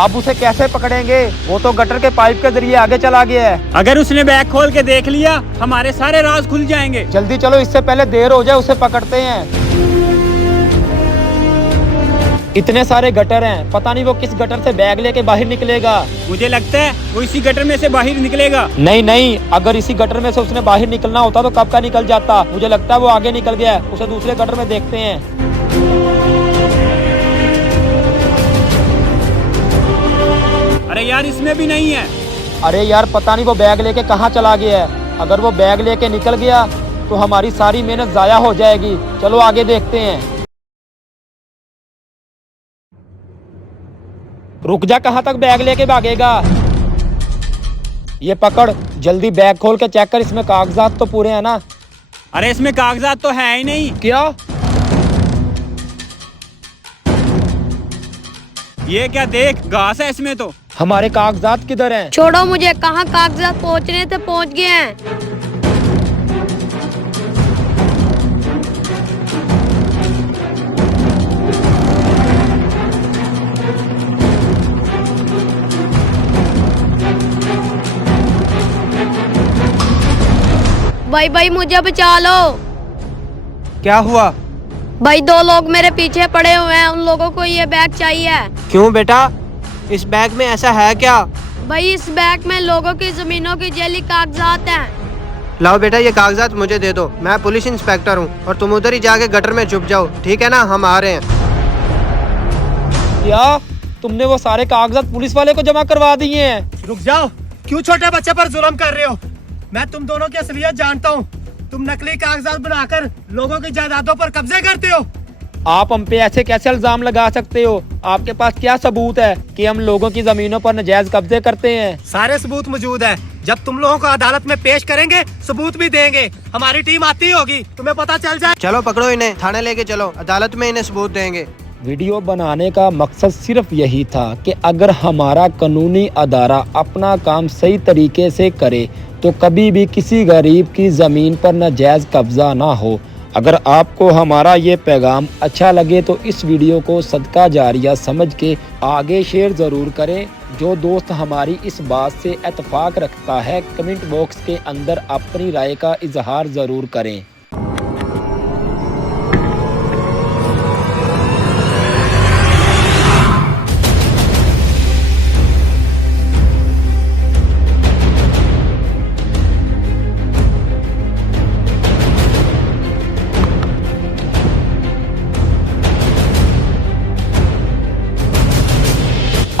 आप उसे कैसे पकड़ेंगे? वो तो गटर के पाइप के जरिए आगे चला गया है। अगर उसने बैग खोल के देख लिया हमारे सारे राज खुल जाएंगे। जल्दी चलो, इससे पहले देर हो जाए, उसे पकड़ते हैं। इतने सारे गटर हैं, पता नहीं वो किस गटर से बैग लेके बाहर निकलेगा। मुझे लगता है वो इसी गटर में से बाहर निकलेगा। नहीं नहीं, अगर इसी गटर में से उसने बाहर निकलना होता तो कब का निकल जाता। मुझे लगता है वो आगे निकल गया है, उसे दूसरे गटर में देखते हैं। अरे यार इसमें भी नहीं है। अरे यार पता नहीं वो बैग लेके कहाँ चला गया है। अगर वो बैग लेके निकल गया तो हमारी सारी मेहनत जाया हो जाएगी। चलो आगे देखते हैं। रुक जा, कहाँ तक बैग लेके भागेगा? ये पकड़, जल्दी बैग खोल के चेक कर, इसमें कागजात तो पूरे हैं ना? अरे इसमें कागजात तो है ही नहीं। क्या? ये क्या देख, घास है इसमें तो। हमारे कागजात किधर हैं? छोड़ो मुझे, कहाँ कागजात पहुँचने थे पहुँच गए हैं। भाई मुझे बचा लो। क्या हुआ? भाई 2 लोग मेरे पीछे पड़े हुए हैं, उन लोगों को ये बैग चाहिए। क्यों बेटा, इस बैग में ऐसा है क्या? भाई इस बैग में लोगों की जमीनों की जैली कागजात हैं। लाओ बेटा, ये कागजात मुझे दे दो। मैं पुलिस इंस्पेक्टर हूँ और तुम उधर ही जाके गटर में छुप जाओ, ठीक है ना? हम आ रहे हैं। क्या तुमने वो सारे कागजात पुलिस वाले को जमा करवा दिए हैं? रुक जाओ, क्यों छोटे बच्चे पर जुल्म कर रहे हो? मैं तुम दोनों की असलियत जानता हूँ। तुम नकली कागजात बनाकर लोगों की जायदादों पर कब्जे करते हो। आप हम पे ऐसे कैसे इल्जाम लगा सकते हो? आपके पास क्या सबूत है कि हम लोगों की जमीनों पर नाजायज कब्जे करते हैं? सारे सबूत मौजूद है। जब तुम लोगों को अदालत में पेश करेंगे सबूत भी देंगे। हमारी टीम आती होगी, तुम्हें पता चल जाए। चलो पकड़ो इन्हें, थाने लेके चलो, अदालत में इन्हें सबूत देंगे। वीडियो बनाने का मकसद सिर्फ यही था कि अगर हमारा कानूनी अदारा अपना काम सही तरीके से करे तो कभी भी किसी गरीब की ज़मीन पर नाजायज कब्जा ना हो। अगर आपको हमारा ये पैगाम अच्छा लगे तो इस वीडियो को सदका जारिया समझ के आगे शेयर ज़रूर करें। जो दोस्त हमारी इस बात से इत्तेफाक रखता है कमेंट बॉक्स के अंदर अपनी राय का इजहार ज़रूर करें।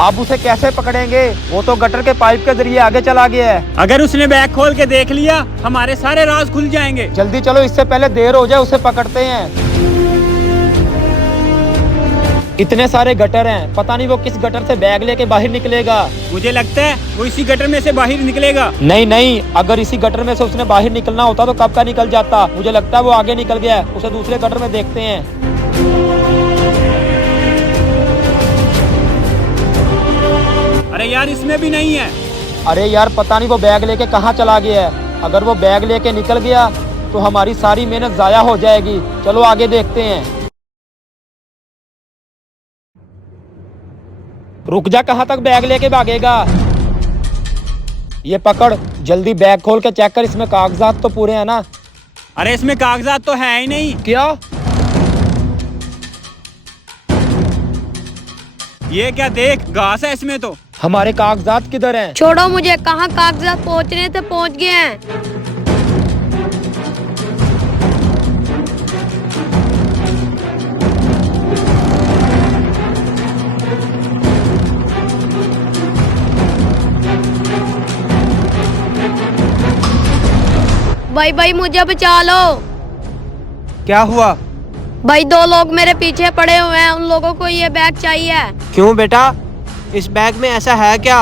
आप उसे कैसे पकड़ेंगे? वो तो गटर के पाइप के जरिए आगे चला गया है। अगर उसने बैग खोल के देख लिया हमारे सारे राज खुल जाएंगे। जल्दी चलो, इससे पहले देर हो जाए, उसे पकड़ते हैं। इतने सारे गटर हैं, पता नहीं वो किस गटर से बैग लेके बाहर निकलेगा। मुझे लगता है वो इसी गटर में से बाहर निकलेगा। नहीं नहीं, अगर इसी गटर में से उसने बाहर निकलना होता तो कब का निकल जाता। मुझे लगता है वो आगे निकल गया है, उसे दूसरे गटर में देखते हैं। अरे यार इसमें भी नहीं है। अरे यार पता नहीं वो बैग लेके कहाँ चला गया है। अगर वो बैग लेके निकल गया तो हमारी सारी मेहनत जाया हो जाएगी। चलो आगे देखते हैं। रुक जा, कहाँ तक बैग लेके भागेगा? ये पकड़, जल्दी बैग खोल के चेक कर, इसमें कागजात तो पूरे हैं ना? अरे इसमें कागजात तो है ही नहीं। क्या? ये क्या देख, घास है इसमें तो। हमारे कागजात किधर हैं? छोड़ो मुझे, कहाँ कागजात पहुँचने थे पहुँच गए हैं। भाई मुझे बचा लो। क्या हुआ? भाई 2 लोग मेरे पीछे पड़े हुए हैं, उन लोगों को ये बैग चाहिए। क्यों बेटा, इस बैग में ऐसा है क्या?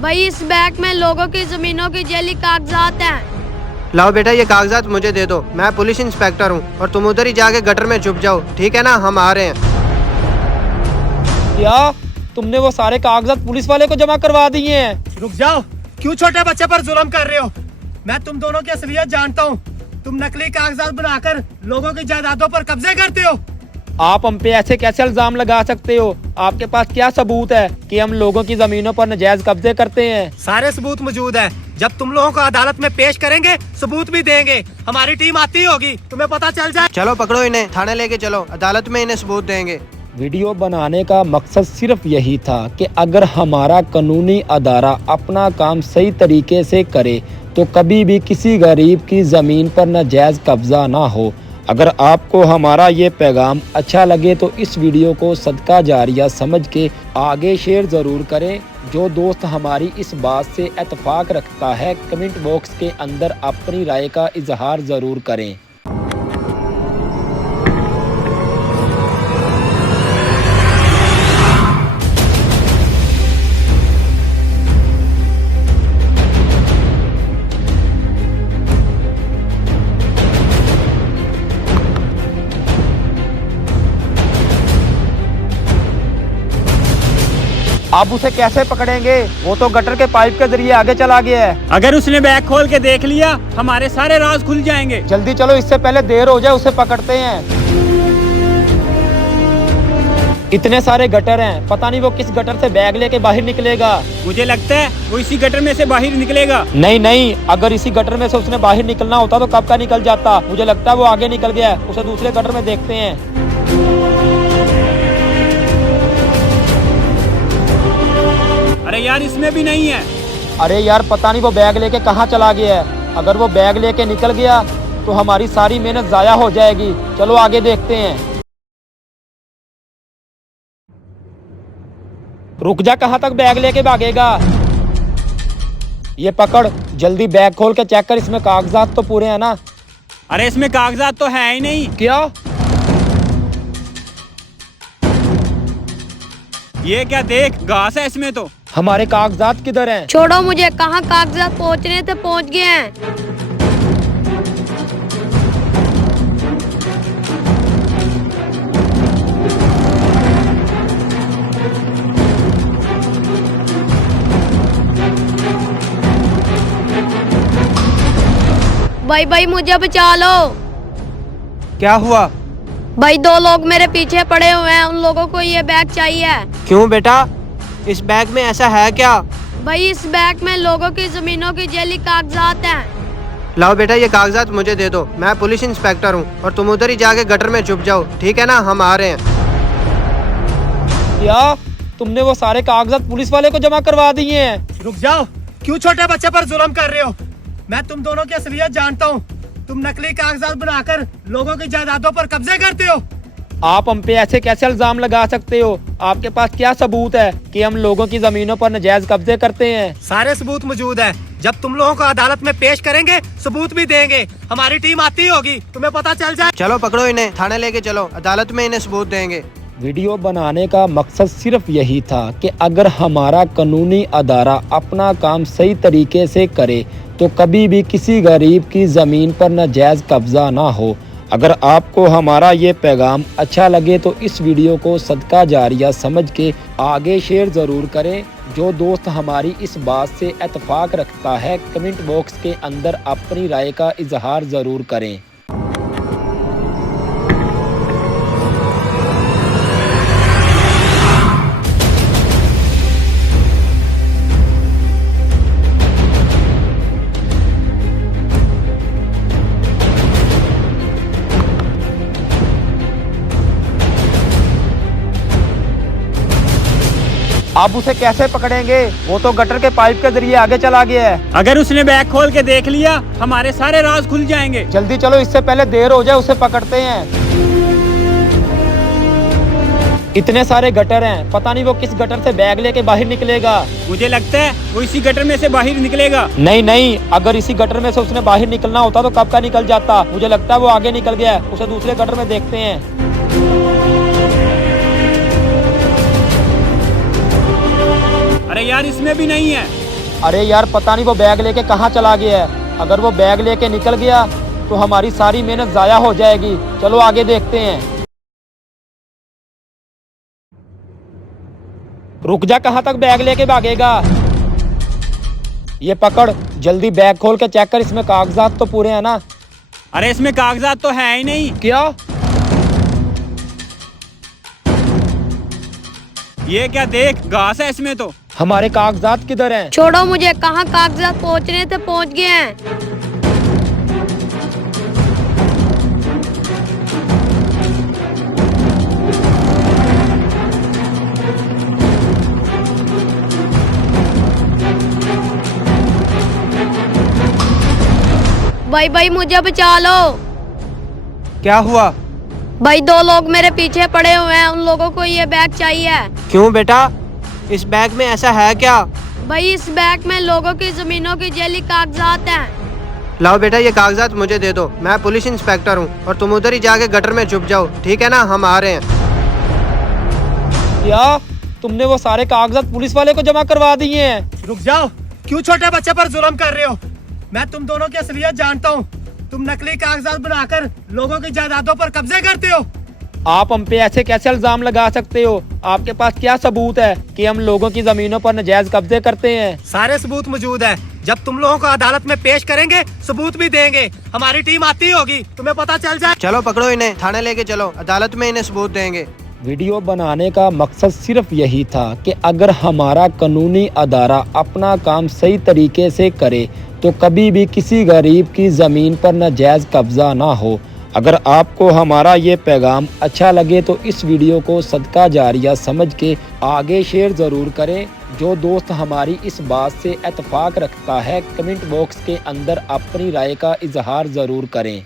भाई इस बैग में लोगों की जमीनों की जैली कागजात हैं। लाओ बेटा, ये कागजात मुझे दे दो। मैं पुलिस इंस्पेक्टर हूँ और तुम उधर ही जाके गटर में छुप जाओ, ठीक है ना? हम आ रहे हैं। क्या तुमने वो सारे कागजात पुलिस वाले को जमा करवा दिए हैं? रुक जाओ, क्यों छोटे बच्चे पर जुल्म कर रहे हो? मैं तुम दोनों की असलियत जानता हूँ। तुम नकली कागजात बनाकर लोगों की जायदादों पर कब्जे करते हो। आप हम पे ऐसे कैसे इल्जाम लगा सकते हो? आपके पास क्या सबूत है कि हम लोगों की जमीनों पर नाजायज कब्जे करते हैं? सारे सबूत मौजूद है। जब तुम लोगों को अदालत में पेश करेंगे सबूत भी देंगे। हमारी टीम आती होगी, तुम्हें पता चल जाए। चलो पकड़ो इन्हें, थाने लेके चलो, अदालत में इन्हें सबूत देंगे। वीडियो बनाने का मकसद सिर्फ यही था कि अगर हमारा कानूनी अदारा अपना काम सही तरीके से करे तो कभी भी किसी गरीब की ज़मीन पर नाजायज कब्जा ना हो। अगर आपको हमारा ये पैगाम अच्छा लगे तो इस वीडियो को सदका जारिया समझ के आगे शेयर ज़रूर करें। जो दोस्त हमारी इस बात से इत्तेफाक रखता है कमेंट बॉक्स के अंदर अपनी राय का इजहार ज़रूर करें। आप उसे कैसे पकड़ेंगे? वो तो गटर के पाइप के जरिए आगे चला गया है। अगर उसने बैग खोल के देख लिया हमारे सारे राज खुल जाएंगे। जल्दी चलो, इससे पहले देर हो जाए, उसे पकड़ते हैं। इतने सारे गटर हैं, पता नहीं वो किस गटर से बैग लेके बाहर निकलेगा। मुझे लगता है वो इसी गटर में से बाहर निकलेगा। नहीं, अगर इसी गटर में से उसने बाहर निकलना होता तो कब का निकल जाता। मुझे लगता है वो आगे निकल गया है, उसे दूसरे गटर में देखते हैं। अरे यार इसमें भी नहीं है। अरे यार पता नहीं वो बैग लेके कहाँ चला गया है। अगर वो बैग लेके निकल गया तो हमारी सारी मेहनत जाया हो जाएगी। चलो आगे देखते हैं। रुक जा, कहाँ तक बैग लेके भागेगा? ये पकड़, जल्दी बैग खोल के चेक कर, इसमें कागजात तो पूरे हैं ना? अरे इसमें कागजात तो है ही नहीं। क्या? ये क्या देख, घास है इसमें तो। हमारे कागजात किधर हैं? छोड़ो मुझे, कहाँ कागजात पहुँचने थे पहुँच गए हैं। भाई मुझे बचा लो। क्या हुआ? भाई 2 लोग मेरे पीछे पड़े हुए हैं, उन लोगों को ये बैग चाहिए। क्यों बेटा, इस बैग में ऐसा है क्या? भाई इस बैग में लोगों की जमीनों की जेली कागजात हैं। लाओ बेटा, ये कागजात मुझे दे दो। मैं पुलिस इंस्पेक्टर हूँ और तुम उधर ही जाके गटर में छुप जाओ, ठीक है ना? हम आ रहे हैं। क्या तुमने वो सारे कागजात पुलिस वाले को जमा करवा दिए हैं? रुक जाओ, क्यों छोटे बच्चे पर जुल्म कर रहे हो? मैं तुम दोनों की असलियत जानता हूँ। तुम नकली कागजात बनाकर लोगों की जायदादों पर कब्जे करते हो। आप हम पे ऐसे कैसे इल्जाम लगा सकते हो? आपके पास क्या सबूत है कि हम लोगों की जमीनों पर नाजायज कब्जे करते हैं? सारे सबूत मौजूद है। जब तुम लोगों को अदालत में पेश करेंगे सबूत भी देंगे। हमारी टीम आती होगी, तुम्हें पता चल जाए। चलो पकड़ो इन्हें, थाने लेके चलो, अदालत में इन्हें सबूत देंगे। वीडियो बनाने का मकसद सिर्फ यही था कि अगर हमारा कानूनी अदारा अपना काम सही तरीके से करे तो कभी भी किसी गरीब की ज़मीन पर नाजायज कब्जा ना हो। अगर आपको हमारा ये पैगाम अच्छा लगे तो इस वीडियो को सदका जारिया समझ के आगे शेयर ज़रूर करें। जो दोस्त हमारी इस बात से इत्तेफाक रखता है कमेंट बॉक्स के अंदर अपनी राय का इजहार ज़रूर करें। आप उसे कैसे पकड़ेंगे? वो तो गटर के पाइप के जरिए आगे चला गया है। अगर उसने बैग खोल के देख लिया हमारे सारे राज खुल जाएंगे। जल्दी चलो, इससे पहले देर हो जाए, उसे पकड़ते हैं। इतने सारे गटर हैं, पता नहीं वो किस गटर से बैग लेके बाहर निकलेगा। मुझे लगता है वो इसी गटर में से बाहर निकलेगा। नहीं, अगर इसी गटर में से उसने बाहर निकलना होता तो कब का निकल जाता। मुझे लगता है वो आगे निकल गया है, उसे दूसरे गटर में देखते हैं। अरे यार इसमें भी नहीं है। अरे यार पता नहीं वो बैग लेके कहाँ चला गया है। अगर वो बैग लेके निकल गया तो हमारी सारी मेहनत जाया हो जाएगी। चलो आगे देखते हैं। रुक जा, कहाँ तक बैग लेके भागेगा? ये पकड़, जल्दी बैग खोल के चेक कर, इसमें कागजात तो पूरे हैं ना? अरे इसमें कागजात तो है ही नहीं। क्या? ये क्या देख, घास है इसमें तो। हमारे कागजात किधर हैं? छोड़ो मुझे, कहाँ कागजात पहुँचने थे पहुँच गए हैं। भाई मुझे बचा लो। क्या हुआ? भाई 2 लोग मेरे पीछे पड़े हुए हैं, उन लोगों को ये बैग चाहिए। क्यों बेटा, इस बैग में ऐसा है क्या? भाई इस बैग में लोगों की जमीनों की जैली कागजात हैं। लाओ बेटा, ये कागजात मुझे दे दो। मैं पुलिस इंस्पेक्टर हूँ और तुम उधर ही जाके गटर में छुप जाओ, ठीक है ना? हम आ रहे हैं। क्या तुमने वो सारे कागजात पुलिस वाले को जमा करवा दिए हैं? रुक जाओ, क्यों छोटे बच्चे पर जुल्म कर रहे हो? मैं तुम दोनों की असलियत जानता हूँ। तुम नकली कागजात बनाकर लोगों की जायदादों पर कब्जे करते हो। आप हम पे ऐसे कैसे इल्जाम लगा सकते हो? आपके पास क्या सबूत है कि हम लोगों की जमीनों पर नजायज कब्जे करते हैं? सारे सबूत मौजूद है। जब तुम लोगों को अदालत में पेश करेंगे, सबूत भी देंगे। हमारी टीम आती होगी, तुम्हें पता चल जाए। चलो पकड़ो इन्हें, थाने लेके चलो, अदालत में इन्हें सबूत देंगे। वीडियो बनाने का मकसद सिर्फ यही था कि अगर हमारा कानूनी अदारा अपना काम सही तरीके से करे तो कभी भी किसी गरीब की ज़मीन पर नाजायज़ कब्ज़ा ना हो। अगर आपको हमारा ये पैगाम अच्छा लगे तो इस वीडियो को सदका जारिया समझ के आगे शेयर ज़रूर करें। जो दोस्त हमारी इस बात से इत्तेफाक रखता है, कमेंट बॉक्स के अंदर अपनी राय का इजहार ज़रूर करें।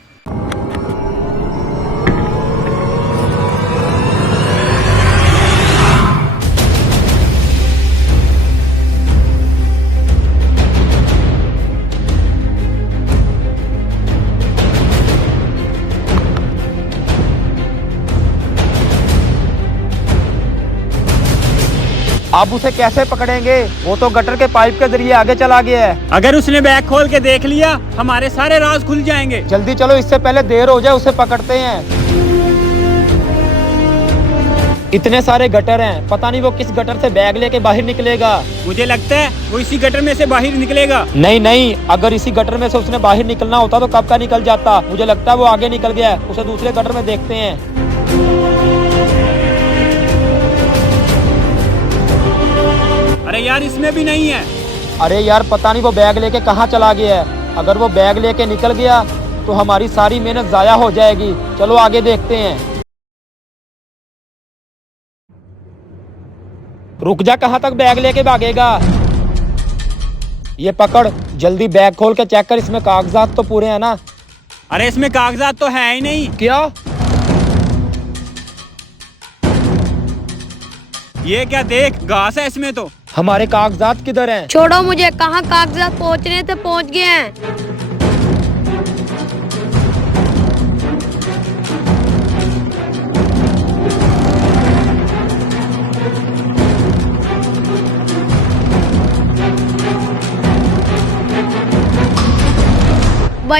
आप उसे कैसे पकड़ेंगे? वो तो गटर के पाइप के जरिए आगे चला गया है। अगर उसने बैग खोल के देख लिया, हमारे सारे राज खुल जाएंगे। जल्दी चलो, इससे पहले देर हो जाए, उसे पकड़ते हैं। इतने सारे गटर हैं, पता नहीं वो किस गटर से बैग लेके बाहर निकलेगा। मुझे लगता है वो इसी गटर में से बाहर निकलेगा। नहीं, अगर इसी गटर में से उसने बाहर निकलना होता तो कब का निकल जाता। मुझे लगता है वो आगे निकल गया है, उसे दूसरे गटर में देखते हैं। अरे यार, इसमें भी नहीं है। अरे यार, पता नहीं वो बैग लेके कहाँ चला गया है। अगर वो बैग लेके निकल गया तो हमारी सारी मेहनत जाया हो जाएगी। चलो आगे देखते हैं। रुक जा, कहाँ तक बैग लेके भागेगा? ये पकड़, जल्दी बैग खोल के चेक कर, इसमें कागजात तो पूरे हैं ना? अरे इसमें कागजात तो है ही नहीं। क्या? ये क्या देख, घास है इसमें तो। हमारे कागजात किधर हैं? छोड़ो मुझे, कहाँ कागजात पहुँचने थे पहुँच गए हैं।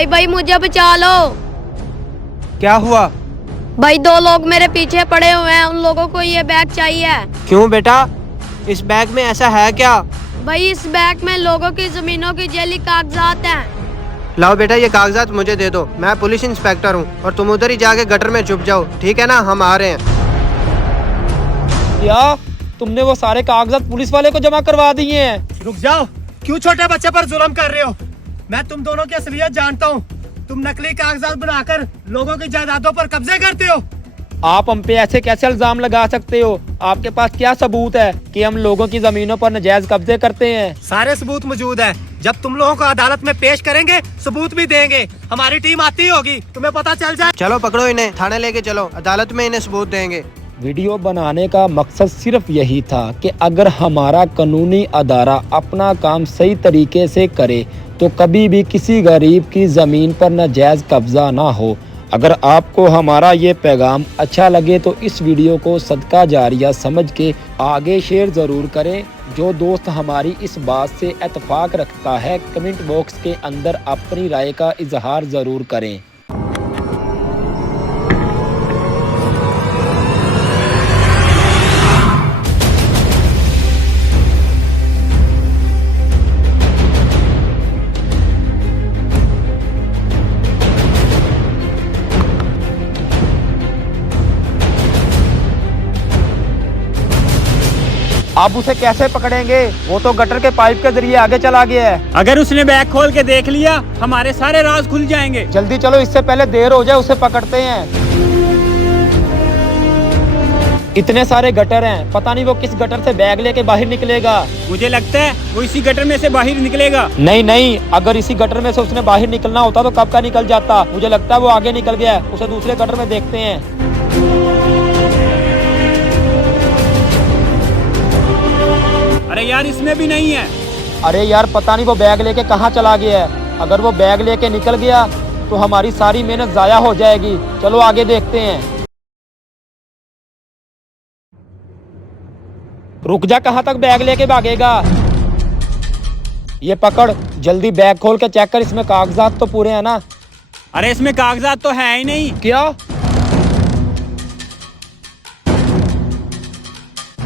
भाई मुझे बचा लो। क्या हुआ? भाई 2 लोग मेरे पीछे पड़े हुए हैं, उन लोगों को ये बैग चाहिए। क्यों बेटा, इस बैग में ऐसा है क्या? भाई इस बैग में लोगों की जमीनों की जैली कागजात हैं। लाओ बेटा, ये कागजात मुझे दे दो। मैं पुलिस इंस्पेक्टर हूँ और तुम उधर ही जाके गटर में छुप जाओ, ठीक है ना? हम आ रहे हैं। क्या तुमने वो सारे कागजात पुलिस वाले को जमा करवा दिए हैं? रुक जाओ, क्यों छोटे बच्चे पर जुल्म कर रहे हो? मैं तुम दोनों की असलियत जानता हूँ। तुम नकली कागजात बनाकर लोगों की जायदादों पर कब्जे करते हो। आप हम पे ऐसे कैसे इल्जाम लगा सकते हो? आपके पास क्या सबूत है कि हम लोगों की जमीनों पर नाजायज कब्जे करते हैं? सारे सबूत मौजूद है। जब तुम लोगों को अदालत में पेश करेंगे, सबूत भी देंगे। हमारी टीम आती होगी, तुम्हें पता चल जाए। चलो पकड़ो इन्हें, थाने लेके चलो, अदालत में इन्हें सबूत देंगे। वीडियो बनाने का मकसद सिर्फ यही था कि अगर हमारा कानूनी अदारा अपना काम सही तरीके से करे तो कभी भी किसी गरीब की ज़मीन पर नाजायज़ कब्ज़ा ना हो। अगर आपको हमारा ये पैगाम अच्छा लगे तो इस वीडियो को सदका जारिया समझ के आगे शेयर ज़रूर करें। जो दोस्त हमारी इस बात से इत्तेफाक रखता है, कमेंट बॉक्स के अंदर अपनी राय का इजहार ज़रूर करें। अब उसे कैसे पकड़ेंगे? वो तो गटर के पाइप के जरिए आगे चला गया है। अगर उसने बैग खोल के देख लिया हमारे सारे राज खुल जाएंगे। जल्दी चलो, इससे पहले देर हो जाए, उसे पकड़ते हैं। इतने सारे गटर हैं, पता नहीं वो किस गटर से बैग लेके बाहर निकलेगा। मुझे लगता है वो इसी गटर में से बाहर निकलेगा। नहीं नहीं, अगर इसी गटर में से उसने बाहर निकलना होता तो कब का निकल जाता। मुझे लगता है वो आगे निकल गया है, उसे दूसरे गटर में देखते हैं। अरे यार इसमें भी नहीं है। अरे यार पता नहीं वो बैग लेके कहाँ चला गया है। अगर वो बैग लेके निकल गया तो हमारी सारी मेहनत जाया हो जाएगी। चलो आगे देखते हैं। रुक जा, कहाँ तक बैग लेके भागेगा? ये पकड़, जल्दी बैग खोल के चेक कर, इसमें कागजात तो पूरे हैं ना? अरे इसमें कागजात तो है ही नहीं। क्या?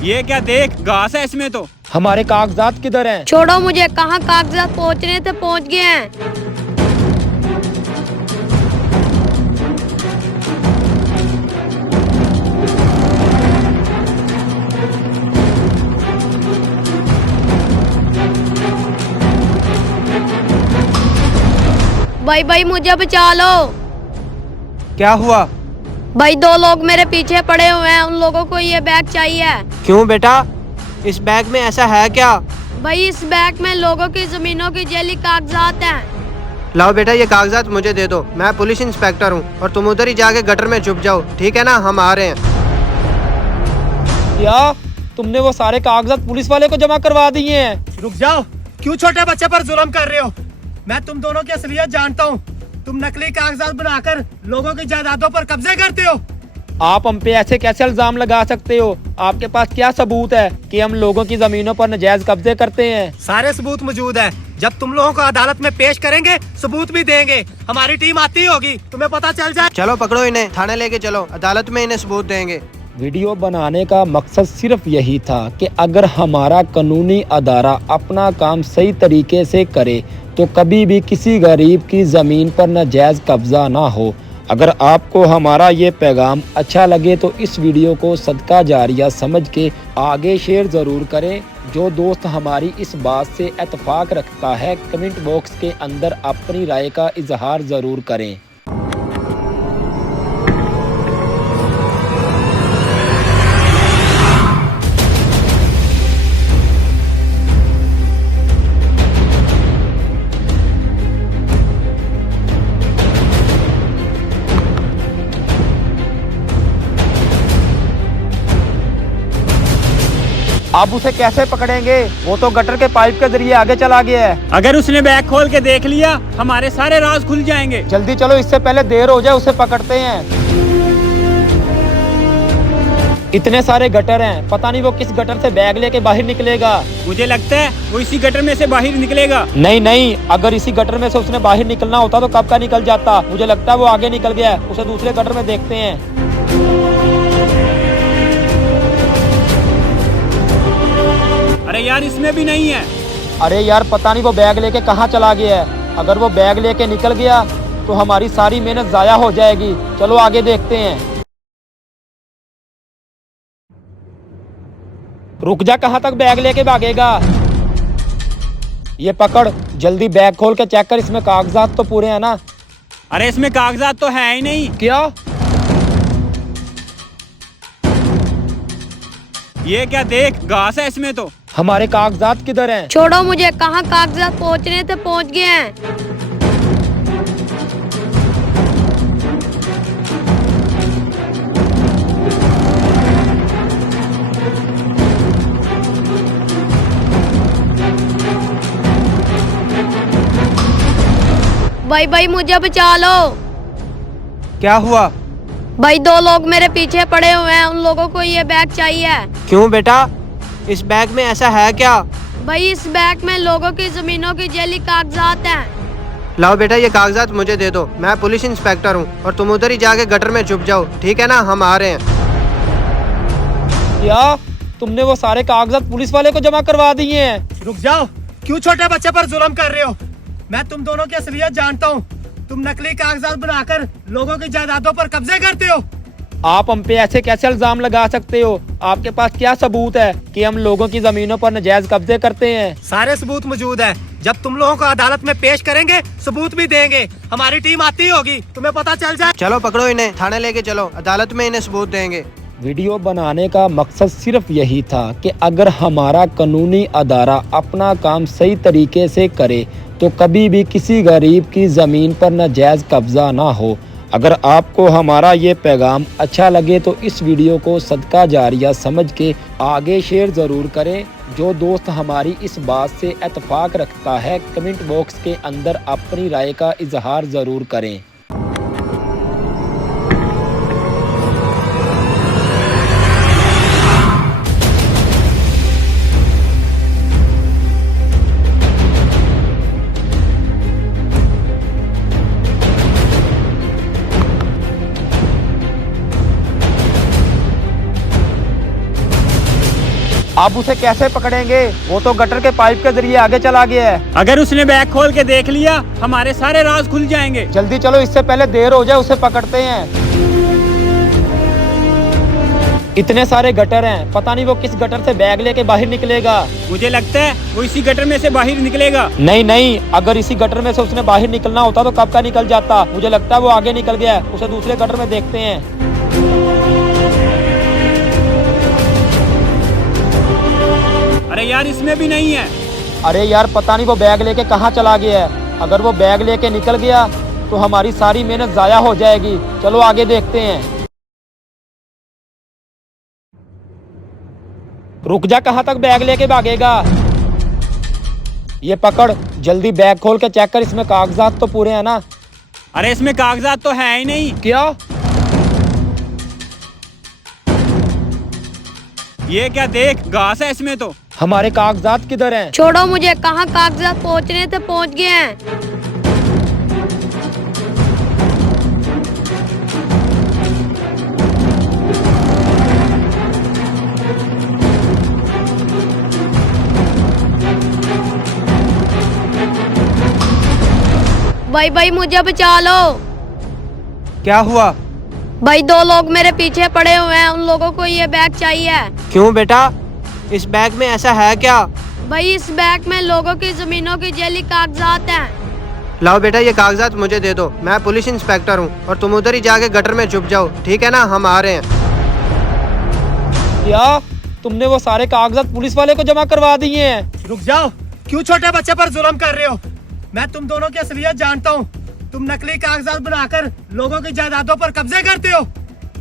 ये क्या देख, घास है इसमें तो। हमारे कागजात किधर हैं? छोड़ो मुझे, कहाँ कागजात पहुँचने थे पहुँच गए हैं। भाई भाई मुझे बचा लो। क्या हुआ? भाई 2 लोग मेरे पीछे पड़े हुए हैं, उन लोगों को ये बैग चाहिए। क्यों बेटा, इस बैग में ऐसा है क्या? भाई इस बैग में लोगों की जमीनों की जेली कागजात हैं। लाओ बेटा, ये कागजात मुझे दे दो। मैं पुलिस इंस्पेक्टर हूँ और तुम उधर ही जाके गटर में छुप जाओ, ठीक है ना? हम आ रहे हैं। क्या तुमने वो सारे कागजात पुलिस वाले को जमा करवा दिए हैं? रुक जाओ, क्यों छोटे बच्चे पर जुल्म कर रहे हो? मैं तुम दोनों की असलियत जानता हूँ। तुम नकली कागजात बनाकर लोगों की जायदादों पर कब्जे करते हो। आप हम पे ऐसे कैसे इल्जाम लगा सकते हो? आपके पास क्या सबूत है कि हम लोगों की जमीनों पर नाजायज कब्जे करते हैं? सारे सबूत मौजूद है। जब तुम लोगों को अदालत में पेश करेंगे सबूत भी देंगे। हमारी टीम आती होगी, तुम्हें पता चल जाए। चलो पकड़ो इन्हें, थाने लेके चलो, अदालत में इन्हें सबूत देंगे। वीडियो बनाने का मकसद सिर्फ यही था कि अगर हमारा कानूनी अदारा अपना काम सही तरीके से करे तो कभी भी किसी गरीब की ज़मीन पर नाजायज़ कब्ज़ा ना हो। अगर आपको हमारा ये पैगाम अच्छा लगे तो इस वीडियो को सदका जारिया समझ के आगे शेयर ज़रूर करें। जो दोस्त हमारी इस बात से इत्तेफाक रखता है कमेंट बॉक्स के अंदर अपनी राय का इजहार ज़रूर करें। अब उसे कैसे पकड़ेंगे? वो तो गटर के पाइप के जरिए आगे चला गया है। अगर उसने बैग खोल के देख लिया हमारे सारे राज खुल जाएंगे। जल्दी चलो, इससे पहले देर हो जाए, उसे पकड़ते हैं। इतने सारे गटर हैं, पता नहीं वो किस गटर से बैग लेके बाहर निकलेगा। मुझे लगता है वो इसी गटर में से बाहर निकलेगा। नहीं नहीं, अगर इसी गटर में से उसने बाहर निकलना होता तो कब का निकल जाता। मुझे लगता है वो आगे निकल गया है, उसे दूसरे गटर में देखते हैं। अरे यार इसमें भी नहीं है। अरे यार पता नहीं वो बैग लेके कहाँ चला गया है। अगर वो बैग लेके निकल गया तो हमारी सारी मेहनत जाया हो जाएगी। चलो आगे देखते हैं। रुक जा, कहाँ तक बैग लेके भागेगा? ये पकड़, जल्दी बैग खोल के चेक कर, इसमें कागजात तो पूरे हैं ना? अरे इसमें कागजात तो है ही नहीं। क्या? ये क्या देख, घास है इसमें तो। हमारे कागजात किधर हैं? छोड़ो मुझे, कहाँ कागजात पहुँचने थे पहुँच गए हैं। भाई भाई मुझे बचा लो। क्या हुआ? भाई 2 लोग मेरे पीछे पड़े हुए हैं, उन लोगों को ये बैग चाहिए। क्यों बेटा, इस बैग में ऐसा है क्या? भाई इस बैग में लोगों की जमीनों की जेली कागजात हैं। लाओ बेटा, ये कागजात मुझे दे दो। मैं पुलिस इंस्पेक्टर हूँ और तुम उधर ही जाके गटर में छुप जाओ, ठीक है ना? हम आ रहे हैं। क्या तुमने वो सारे कागजात पुलिस वाले को जमा करवा दिए हैं? रुक जाओ, क्यों छोटे बच्चे पर जुल्म कर रहे हो? मैं तुम दोनों की असलियत जानता हूँ। तुम नकली कागजात बनाकर लोगों की जायदादों पर कब्जे करते हो। आप हम पे ऐसे कैसे इल्जाम लगा सकते हो? आपके पास क्या सबूत है कि हम लोगों की जमीनों पर नाजायज कब्जे करते हैं? सारे सबूत मौजूद है। जब तुम लोगों को अदालत में पेश करेंगे सबूत भी देंगे। हमारी टीम आती होगी, तुम्हें पता चल जाए। चलो पकड़ो इन्हें, थाने लेके चलो, अदालत में इन्हें सबूत देंगे। वीडियो बनाने का मकसद सिर्फ यही था कि अगर हमारा कानूनी अदारा अपना काम सही तरीके से करे तो कभी भी किसी गरीब की ज़मीन पर नाजायज कब्ज़ा ना हो। अगर आपको हमारा ये पैगाम अच्छा लगे तो इस वीडियो को सदका जारिया समझ के आगे शेयर ज़रूर करें। जो दोस्त हमारी इस बात से इत्तेफाक रखता है कमेंट बॉक्स के अंदर अपनी राय का इजहार ज़रूर करें। आप उसे कैसे पकड़ेंगे? वो तो गटर के पाइप के जरिए आगे चला गया है। अगर उसने बैग खोल के देख लिया हमारे सारे राज खुल जाएंगे। जल्दी चलो, इससे पहले देर हो जाए, उसे पकड़ते हैं। इतने सारे गटर हैं, पता नहीं वो किस गटर से बैग लेके बाहर निकलेगा। मुझे लगता है वो इसी गटर में से बाहर निकलेगा। नहीं, अगर इसी गटर में से उसने बाहर निकलना होता तो कब का निकल जाता। मुझे लगता है वो आगे निकल गया है, उसे दूसरे गटर में देखते हैं। अरे यार इसमें भी नहीं है। अरे यार पता नहीं वो बैग लेके कहाँ चला गया है। अगर वो बैग लेके निकल गया तो हमारी सारी मेहनत जाया हो जाएगी। चलो आगे देखते हैं। रुक जा, कहाँ तक बैग लेके भागेगा? ये पकड़, जल्दी बैग खोल के चेक कर, इसमें कागजात तो पूरे हैं ना? अरे इसमें कागजात तो है ही नहीं। क्या? ये क्या देख, घास है इसमें तो। हमारे कागजात किधर हैं? छोड़ो मुझे, कहाँ कागजात पहुँचने थे पहुँच गए हैं। भाई मुझे बचा लो। क्या हुआ? भाई 2 लोग मेरे पीछे पड़े हुए हैं, उन लोगों को ये बैग चाहिए। क्यों बेटा, इस बैग में ऐसा है क्या? भाई इस बैग में लोगों की जमीनों की जैली कागजात हैं। लाओ बेटा ये कागजात मुझे दे दो, मैं पुलिस इंस्पेक्टर हूँ और तुम उधर ही जाके गटर में छुप जाओ, ठीक है ना? हम आ रहे हैं। क्या तुमने वो सारे कागजात पुलिस वाले को जमा करवा दिए हैं? रुक जाओ, क्यों छोटे बच्चे पर जुल्म कर रहे हो? मैं तुम दोनों की असलियत जानता हूँ। तुम नकली कागजात बनाकर लोगों की जायदादों पर कब्जे करते हो।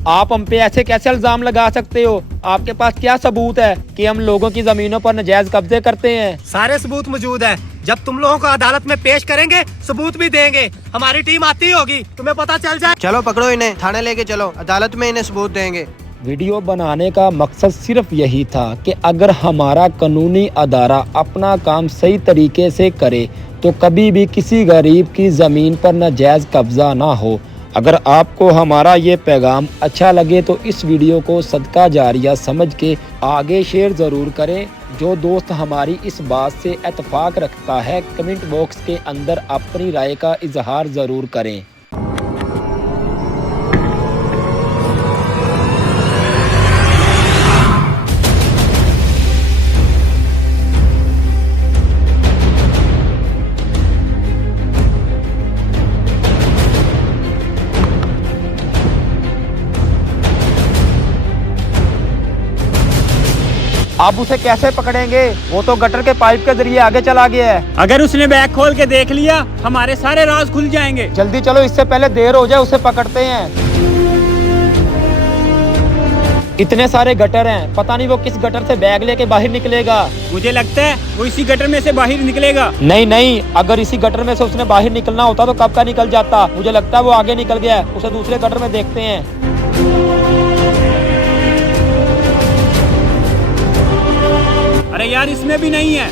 आप हम पे ऐसे कैसे इल्जाम लगा सकते हो? आपके पास क्या सबूत है कि हम लोगों की जमीनों पर नाजायज कब्जे करते हैं? सारे सबूत मौजूद है। जब तुम लोगों को अदालत में पेश करेंगे सबूत भी देंगे। हमारी टीम आती होगी, तुम्हें पता चल जाए। चलो पकड़ो इन्हें, थाने लेके चलो, अदालत में इन्हें सबूत देंगे। वीडियो बनाने का मकसद सिर्फ यही था कि अगर हमारा कानूनी अदारा अपना काम सही तरीके से करे तो कभी भी किसी गरीब की ज़मीन पर नाजायज कब्ज़ा ना हो। अगर आपको हमारा ये पैगाम अच्छा लगे तो इस वीडियो को सदका जारिया समझ के आगे शेयर ज़रूर करें। जो दोस्त हमारी इस बात से इत्तेफाक रखता है कमेंट बॉक्स के अंदर अपनी राय का इजहार ज़रूर करें। आप उसे कैसे पकड़ेंगे? वो तो गटर के पाइप के जरिए आगे चला गया है। अगर उसने बैग खोल के देख लिया हमारे सारे राज खुल जाएंगे। जल्दी चलो, इससे पहले देर हो जाए, उसे पकड़ते हैं। इतने सारे गटर हैं, पता नहीं वो किस गटर से बैग लेके बाहर निकलेगा। मुझे लगता है वो इसी गटर में से बाहर निकलेगा। नहीं, अगर इसी गटर में से उसने बाहर निकलना होता तो कब का निकल जाता। मुझे लगता है वो आगे निकल गया है, उसे दूसरे गटर में देखते हैं। अरे यार इसमें भी नहीं है।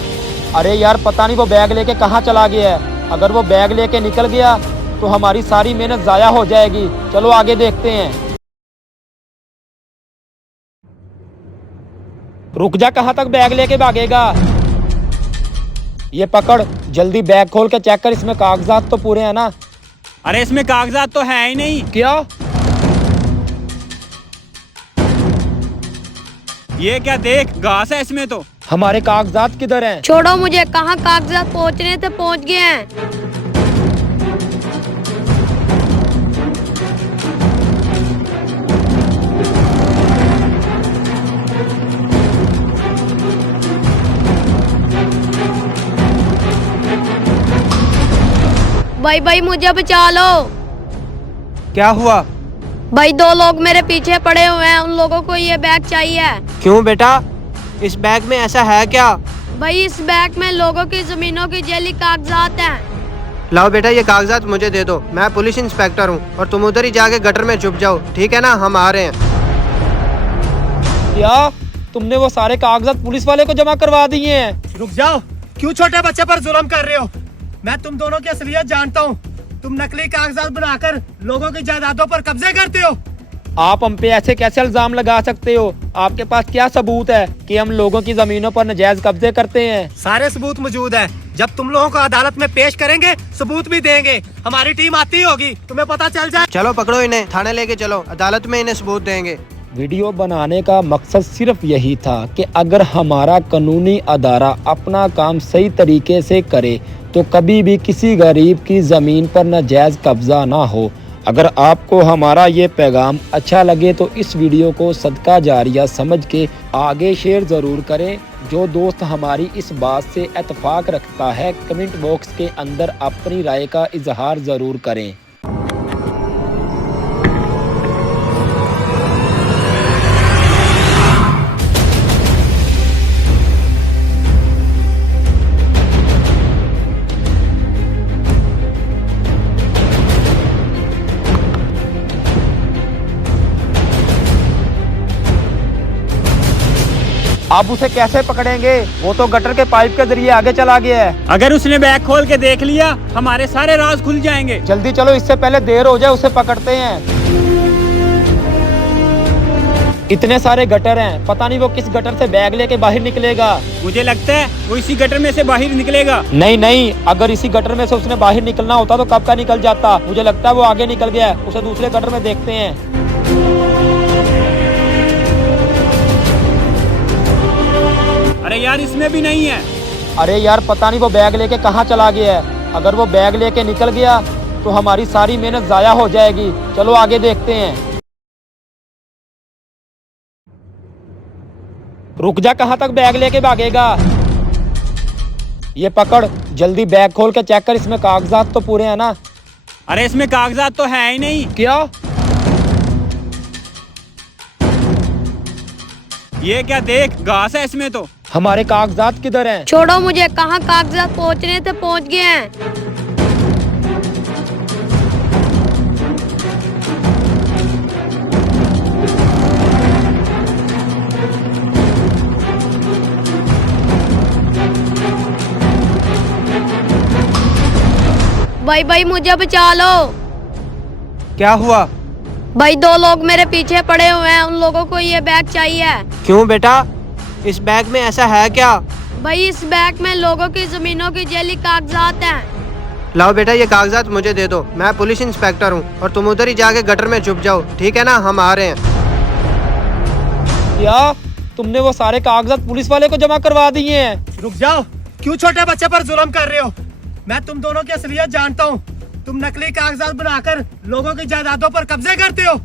अरे यार पता नहीं वो बैग लेके कहाँ चला गया है। अगर वो बैग लेके निकल गया तो हमारी सारी मेहनत जाया हो जाएगी। चलो आगे देखते हैं। रुक जा, कहाँ तक बैग लेके भागेगा? ये पकड़, जल्दी बैग खोल के चेक कर, इसमें कागजात तो पूरे हैं ना? अरे इसमें कागजात तो है ही नहीं। क्या? ये क्या देख, घास है इसमें तो। हमारे कागजात किधर हैं? छोड़ो मुझे, कहाँ कागजात पहुँचने थे पहुँच गए हैं। भाई भाई मुझे बचा लो। क्या हुआ? भाई 2 लोग मेरे पीछे पड़े हुए हैं, उन लोगों को ये बैग चाहिए। क्यों बेटा, इस बैग में ऐसा है क्या? भाई इस बैग में लोगों की जमीनों की जैली कागजात हैं। लाओ बेटा, ये कागजात मुझे दे दो। मैं पुलिस इंस्पेक्टर हूँ और तुम उधर ही जाके गटर में छुप जाओ, ठीक है ना? हम आ रहे हैं। क्या तुमने वो सारे कागजात पुलिस वाले को जमा करवा दिए हैं? रुक जाओ, क्यों छोटे बच्चे पर जुल्म कर रहे हो? मैं तुम दोनों की असलियत जानता हूँ। तुम नकली कागजात बनाकर लोगों की जायदादों पर कब्जे करते हो। आप हम पे ऐसे कैसे इल्जाम लगा सकते हो? आपके पास क्या सबूत है कि हम लोगों की जमीनों पर नाजायज कब्जे करते हैं? सारे सबूत मौजूद है। जब तुम लोगों को अदालत में पेश करेंगे सबूत भी देंगे। हमारी टीम आती होगी, तुम्हें पता चल जाए। चलो पकड़ो इन्हें, थाने लेके चलो, अदालत में इन्हें सबूत देंगे। वीडियो बनाने का मकसद सिर्फ यही था कि अगर हमारा कानूनी अदारा अपना काम सही तरीके से करे तो कभी भी किसी गरीब की ज़मीन पर नाजायज़ कब्ज़ा ना हो। अगर आपको हमारा ये पैगाम अच्छा लगे तो इस वीडियो को सदका जारिया समझ के आगे शेयर ज़रूर करें। जो दोस्त हमारी इस बात से इत्तेफाक रखता है कमेंट बॉक्स के अंदर अपनी राय का इजहार ज़रूर करें। आप उसे कैसे पकड़ेंगे? वो तो गटर के पाइप के जरिए आगे चला गया है। अगर उसने बैग खोल के देख लिया हमारे सारे राज खुल जाएंगे। जल्दी चलो, इससे पहले देर हो जाए, उसे पकड़ते हैं। इतने सारे गटर हैं, पता नहीं वो किस गटर से बैग लेके बाहर निकलेगा। मुझे लगता है वो इसी गटर में से बाहर निकलेगा। नहीं नहीं, अगर इसी गटर में से उसने बाहर निकलना होता तो कब का निकल जाता। मुझे लगता है वो आगे निकल गया है, उसे दूसरे गटर में देखते हैं। अरे यार, इसमें भी नहीं है। अरे यार, पता नहीं वो बैग लेके कहाँ चला गया है। अगर वो बैग लेके निकल गया तो हमारी सारी मेहनत जाया हो जाएगी। चलो आगे देखते हैं। रुक जा, कहाँ तक बैग लेके भागेगा? ये पकड़, जल्दी बैग खोल के चेक कर, इसमें कागजात तो पूरे हैं ना? अरे इसमें कागजात तो है ही नहीं। क्या? ये क्या देख, घास है इसमें तो। हमारे कागजात किधर हैं? छोड़ो मुझे, कहाँ कागजात पहुँचने थे पहुँच गए हैं। भाई भाई मुझे बचा लो। क्या हुआ? भाई 2 लोग मेरे पीछे पड़े हुए हैं, उन लोगों को ये बैग चाहिए। क्यों बेटा, इस बैग में ऐसा है क्या? भाई इस बैग में लोगों की जमीनों की जैली कागजात हैं। लाओ बेटा, ये कागजात मुझे दे दो। मैं पुलिस इंस्पेक्टर हूँ और तुम उधर ही जाके गटर में छुप जाओ, ठीक है ना? हम आ रहे हैं। क्या तुमने वो सारे कागजात पुलिस वाले को जमा करवा दिए हैं? रुक जाओ, क्यों छोटे बच्चे पर जुल्म कर रहे हो? मैं तुम दोनों की असलियत जानता हूँ। तुम नकली कागजात बनाकर लोगों की जायदादों पर कब्जे करते हो।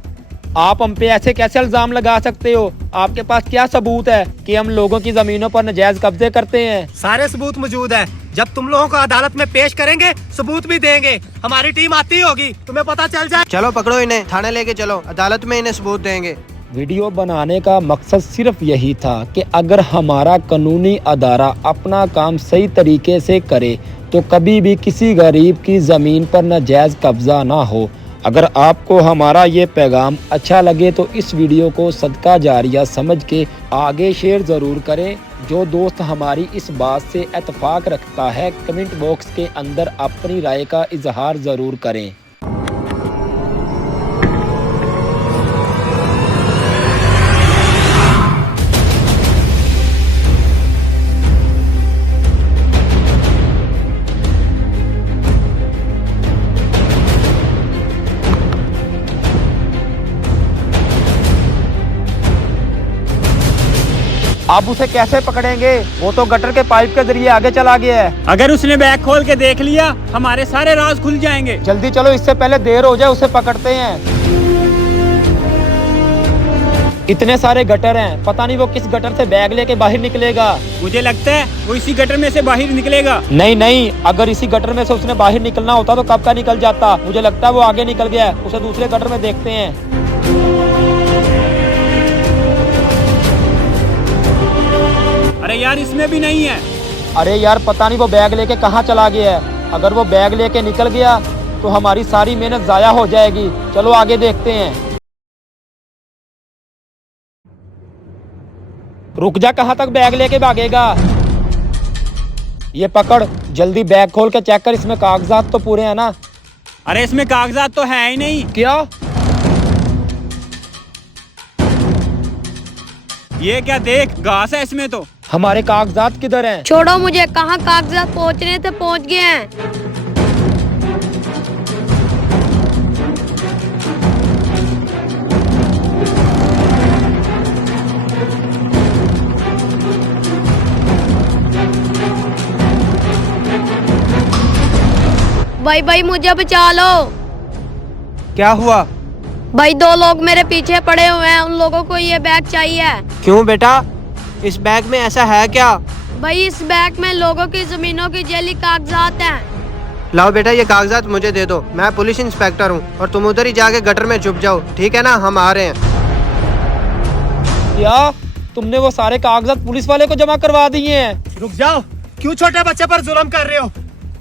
आप हम पे ऐसे कैसे इल्जाम लगा सकते हो? आपके पास क्या सबूत है कि हम लोगों की जमीनों पर नाजायज कब्जे करते हैं? सारे सबूत मौजूद है। जब तुम लोगों को अदालत में पेश करेंगे सबूत भी देंगे। हमारी टीम आती होगी, तुम्हें पता चल जाए। चलो पकड़ो इन्हें, थाने लेके चलो, अदालत में इन्हें सबूत देंगे। वीडियो बनाने का मकसद सिर्फ यही था कि अगर हमारा कानूनी अदारा अपना काम सही तरीके से करे तो कभी भी किसी गरीब की ज़मीन पर नाजायज़ कब्ज़ा ना हो। अगर आपको हमारा ये पैगाम अच्छा लगे तो इस वीडियो को सदका जारिया समझ के आगे शेयर ज़रूर करें। जो दोस्त हमारी इस बात से इत्तेफाक रखता है कमेंट बॉक्स के अंदर अपनी राय का इजहार ज़रूर करें। आप उसे कैसे पकड़ेंगे? वो तो गटर के पाइप के जरिए आगे चला गया है। अगर उसने बैग खोल के देख लिया हमारे सारे राज खुल जाएंगे। जल्दी चलो, इससे पहले देर हो जाए, उसे पकड़ते हैं। इतने सारे गटर हैं, पता नहीं वो किस गटर से बैग लेके बाहर निकलेगा। मुझे लगता है वो इसी गटर में से बाहर निकलेगा। नहीं नहीं, अगर इसी गटर में से उसने बाहर निकलना होता तो कब का निकल जाता। मुझे लगता है वो आगे निकल गया है, उसे दूसरे गटर में देखते हैं। अरे यार इसमें भी नहीं है। अरे यार पता नहीं वो बैग लेके कहाँ चला गया है। अगर वो बैग लेके निकल गया तो हमारी सारी मेहनत जाया हो जाएगी। चलो आगे देखते हैं। रुक जा, कहाँ तक बैग लेके भागेगा? ये पकड़, जल्दी बैग खोल के चेक कर, इसमें कागजात तो पूरे हैं ना? अरे इसमें कागजात तो है ही नहीं। क्या? ये क्या देख, घास है इसमें तो। हमारे कागजात किधर हैं? छोड़ो मुझे, कहाँ कागजात पहुँचने थे पहुँच गए हैं। भाई भाई मुझे बचा लो। क्या हुआ? भाई 2 लोग मेरे पीछे पड़े हुए हैं, उन लोगों को ये बैग चाहिए। क्यों बेटा, इस बैग में ऐसा है क्या? भाई इस बैग में लोगों की जमीनों की जैली कागजात हैं। लाओ बेटा, ये कागजात मुझे दे दो। मैं पुलिस इंस्पेक्टर हूँ और तुम उधर ही जाके गटर में छुप जाओ, ठीक है ना? हम आ रहे हैं। क्या तुमने वो सारे कागजात पुलिस वाले को जमा करवा दिए हैं? रुक जाओ, क्यों छोटे बच्चे पर जुल्म कर रहे हो?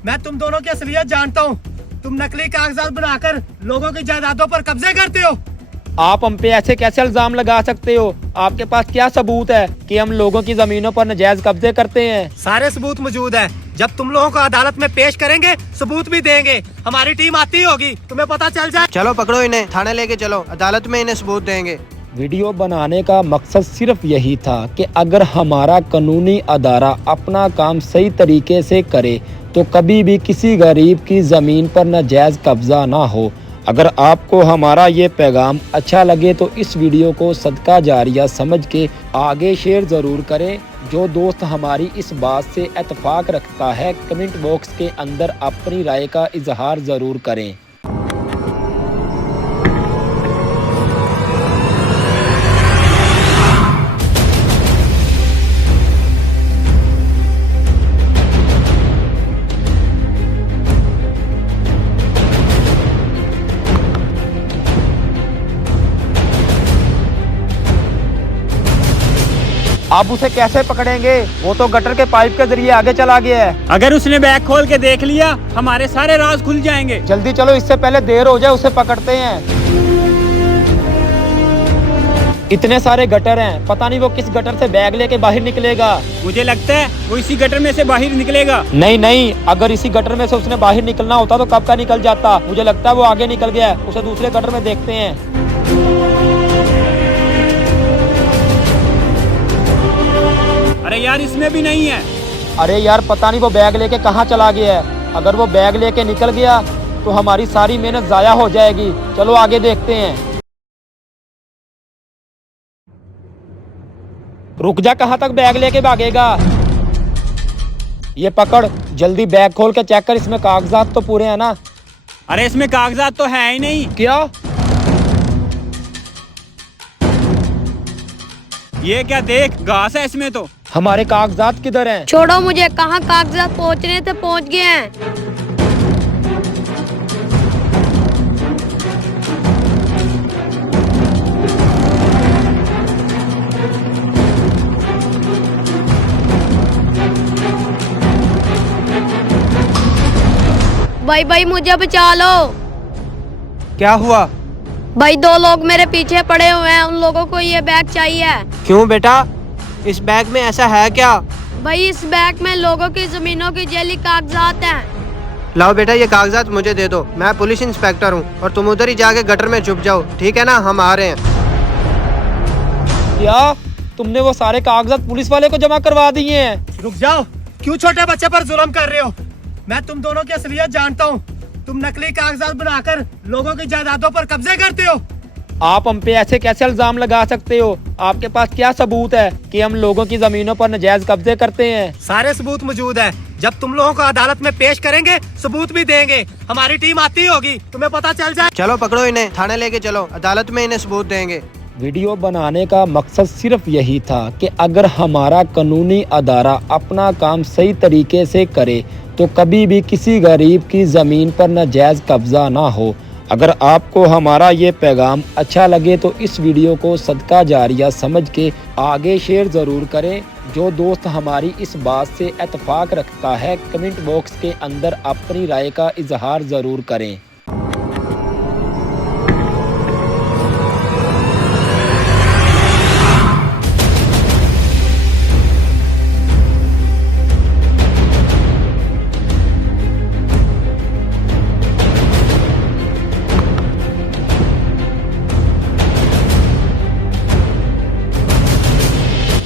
मैं तुम दोनों की असलियत जानता हूँ। तुम नकली कागजात बनाकर लोगों की जायदादों पर कब्जे करते हो। आप हम पे ऐसे कैसे इल्जाम लगा सकते हो? आपके पास क्या सबूत है कि हम लोगों की जमीनों पर नाजायज कब्जे करते हैं? सारे सबूत मौजूद है। जब तुम लोगों को अदालत में पेश करेंगे सबूत भी देंगे। हमारी टीम आती होगी, तुम्हें पता चल जाए। चलो पकड़ो इन्हें, थाने लेके चलो, अदालत में इन्हें सबूत देंगे। वीडियो बनाने का मकसद सिर्फ यही था कि अगर हमारा कानूनी अदारा अपना काम सही तरीके से करे तो कभी भी किसी गरीब की ज़मीन पर नाजायज कब्जा ना हो। अगर आपको हमारा ये पैगाम अच्छा लगे तो इस वीडियो को सदका जारिया समझ के आगे शेयर ज़रूर करें। जो दोस्त हमारी इस बात से इत्तेफाक रखता है कमेंट बॉक्स के अंदर अपनी राय का इजहार ज़रूर करें। आप उसे कैसे पकड़ेंगे? वो तो गटर के पाइप के जरिए आगे चला गया है। अगर उसने बैग खोल के देख लिया हमारे सारे राज खुल जाएंगे। जल्दी चलो, इससे पहले देर हो जाए, उसे पकड़ते हैं। इतने सारे गटर हैं, पता नहीं वो किस गटर से बैग लेके बाहर निकलेगा। मुझे लगता है वो इसी गटर में से बाहर निकलेगा। नहीं नहीं, अगर इसी गटर में से उसने बाहर निकलना होता तो कब का निकल जाता। मुझे लगता है वो आगे निकल गया है, उसे दूसरे गटर में देखते हैं। अरे यार इसमें भी नहीं है। अरे यार पता नहीं वो बैग लेके कहाँ चला गया है। अगर वो बैग लेके निकल गया तो हमारी सारी मेहनत जाया हो जाएगी। चलो आगे देखते हैं। रुक जा, कहाँ तक बैग लेके भागेगा? ये पकड़, जल्दी बैग खोल के चेक कर, इसमें कागजात तो पूरे हैं ना? अरे इसमें कागजात तो है ही नहीं। क्या? ये क्या देख, घास है इसमें तो। हमारे कागजात किधर हैं? छोड़ो मुझे, कहाँ कागजात पहुँचने थे पहुँच गए हैं। भाई भाई मुझे बचा लो। क्या हुआ? भाई 2 लोग मेरे पीछे पड़े हुए हैं, उन लोगों को ये बैग चाहिए। क्यों बेटा, इस बैग में ऐसा है क्या? भाई इस बैग में लोगों की जमीनों की जैली कागजात हैं। लाओ बेटा, ये कागजात मुझे दे दो। मैं पुलिस इंस्पेक्टर हूँ और तुम उधर ही जाके गटर में छुप जाओ, ठीक है ना? हम आ रहे हैं। क्या तुमने वो सारे कागजात पुलिस वाले को जमा करवा दिए हैं? रुक जाओ, क्यों छोटे बच्चे पर जुल्म कर रहे हो? मैं तुम दोनों की असलियत जानता हूँ। तुम नकली कागजात बनाकर लोगों की जायदादों पर कब्जे करते हो। आप हम पे ऐसे कैसे इल्जाम लगा सकते हो? आपके पास क्या सबूत है कि हम लोगों की जमीनों पर नाजायज कब्जे करते हैं? सारे सबूत मौजूद है। जब तुम लोगों को अदालत में पेश करेंगे सबूत भी देंगे। हमारी टीम आती होगी, तुम्हें पता चल जाए। चलो पकड़ो इन्हें, थाने लेके चलो, अदालत में इन्हें सबूत देंगे। वीडियो बनाने का मकसद सिर्फ यही था कि अगर हमारा कानूनी अदारा अपना काम सही तरीके से करे तो कभी भी किसी गरीब की ज़मीन पर नाजायज कब्जा ना हो। अगर आपको हमारा ये पैगाम अच्छा लगे तो इस वीडियो को सदका जारिया समझ के आगे शेयर ज़रूर करें। जो दोस्त हमारी इस बात से इत्तेफाक रखता है कमेंट बॉक्स के अंदर अपनी राय का इजहार ज़रूर करें।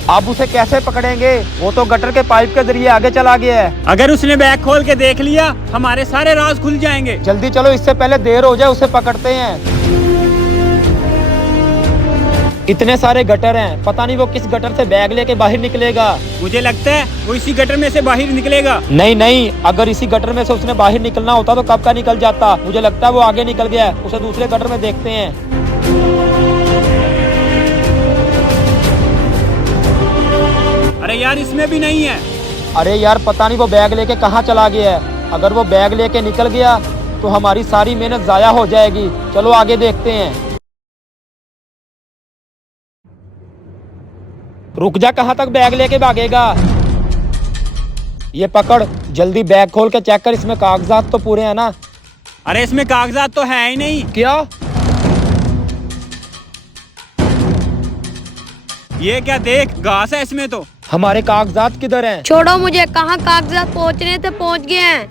आप उसे कैसे पकड़ेंगे? वो तो गटर के पाइप के जरिए आगे चला गया है। अगर उसने बैग खोल के देख लिया हमारे सारे राज खुल जाएंगे। जल्दी चलो, इससे पहले देर हो जाए, उसे पकड़ते हैं। इतने सारे गटर हैं, पता नहीं वो किस गटर से बैग लेके बाहर निकलेगा। मुझे लगता है वो इसी गटर में से बाहर निकलेगा। नहीं, अगर इसी गटर में से उसने बाहर निकलना होता तो कब का निकल जाता। मुझे लगता है वो आगे निकल गया है, उसे दूसरे गटर में देखते हैं। अरे यार इसमें भी नहीं है। अरे यार पता नहीं वो बैग लेके कहाँ चला गया है। अगर वो बैग लेके निकल गया तो हमारी सारी मेहनत जाया हो जाएगी। चलो आगे देखते हैं। रुक जा, कहाँ तक बैग लेके भागेगा? ये पकड़, जल्दी बैग खोल के चेक कर, इसमें कागजात तो पूरे हैं ना? अरे इसमें कागजात तो है ही नहीं। क्या? ये क्या देख, घास है इसमें तो। हमारे कागजात किधर हैं? छोड़ो मुझे, कहाँ कागजात पहुँचने थे पहुँच गए हैं।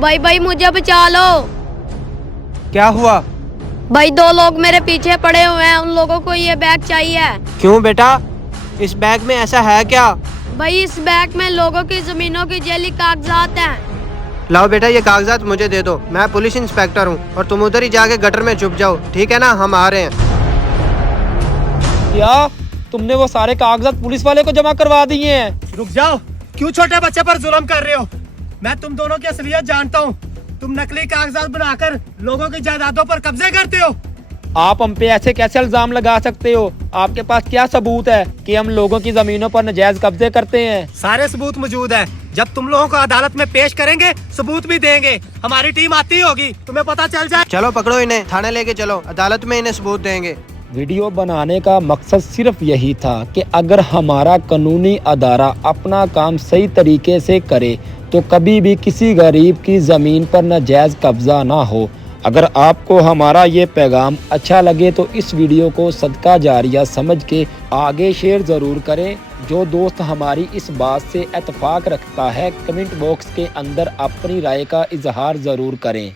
भाई मुझे बचा लो। क्या हुआ? भाई 2 लोग मेरे पीछे पड़े हुए हैं, उन लोगों को ये बैग चाहिए। क्यों बेटा, इस बैग में ऐसा है क्या? भाई इस बैग में लोगों की जमीनों की जेली कागजात हैं। लाओ बेटा, ये कागजात मुझे दे दो। मैं पुलिस इंस्पेक्टर हूँ और तुम उधर ही जाके गटर में छुप जाओ, ठीक है ना? हम आ रहे हैं। क्या तुमने वो सारे कागजात पुलिस वाले को जमा करवा दिए हैं? रुक जाओ, क्यों छोटे बच्चे पर जुल्म कर रहे हो? मैं तुम दोनों की असलियत जानता हूँ। तुम नकली कागजात बनाकर लोगों की जायदादों पर कब्जे करते हो। आप हम पे ऐसे कैसे इल्जाम लगा सकते हो? आपके पास क्या सबूत है कि हम लोगों की जमीनों पर नाजायज कब्जे करते हैं? सारे सबूत मौजूद है। जब तुम लोगों को अदालत में पेश करेंगे सबूत भी देंगे। हमारी टीम आती होगी, तुम्हें पता चल जाए। चलो पकड़ो इन्हें, थाने लेके चलो, अदालत में इन्हें सबूत देंगे। वीडियो बनाने का मकसद सिर्फ यही था कि अगर हमारा कानूनी अदारा अपना काम सही तरीके से करे तो कभी भी किसी गरीब की ज़मीन पर नाजायज कब्जा ना हो। अगर आपको हमारा ये पैगाम अच्छा लगे तो इस वीडियो को सदका जारिया समझ के आगे शेयर ज़रूर करें। जो दोस्त हमारी इस बात से इत्तेफाक रखता है कमेंट बॉक्स के अंदर अपनी राय का इजहार ज़रूर करें।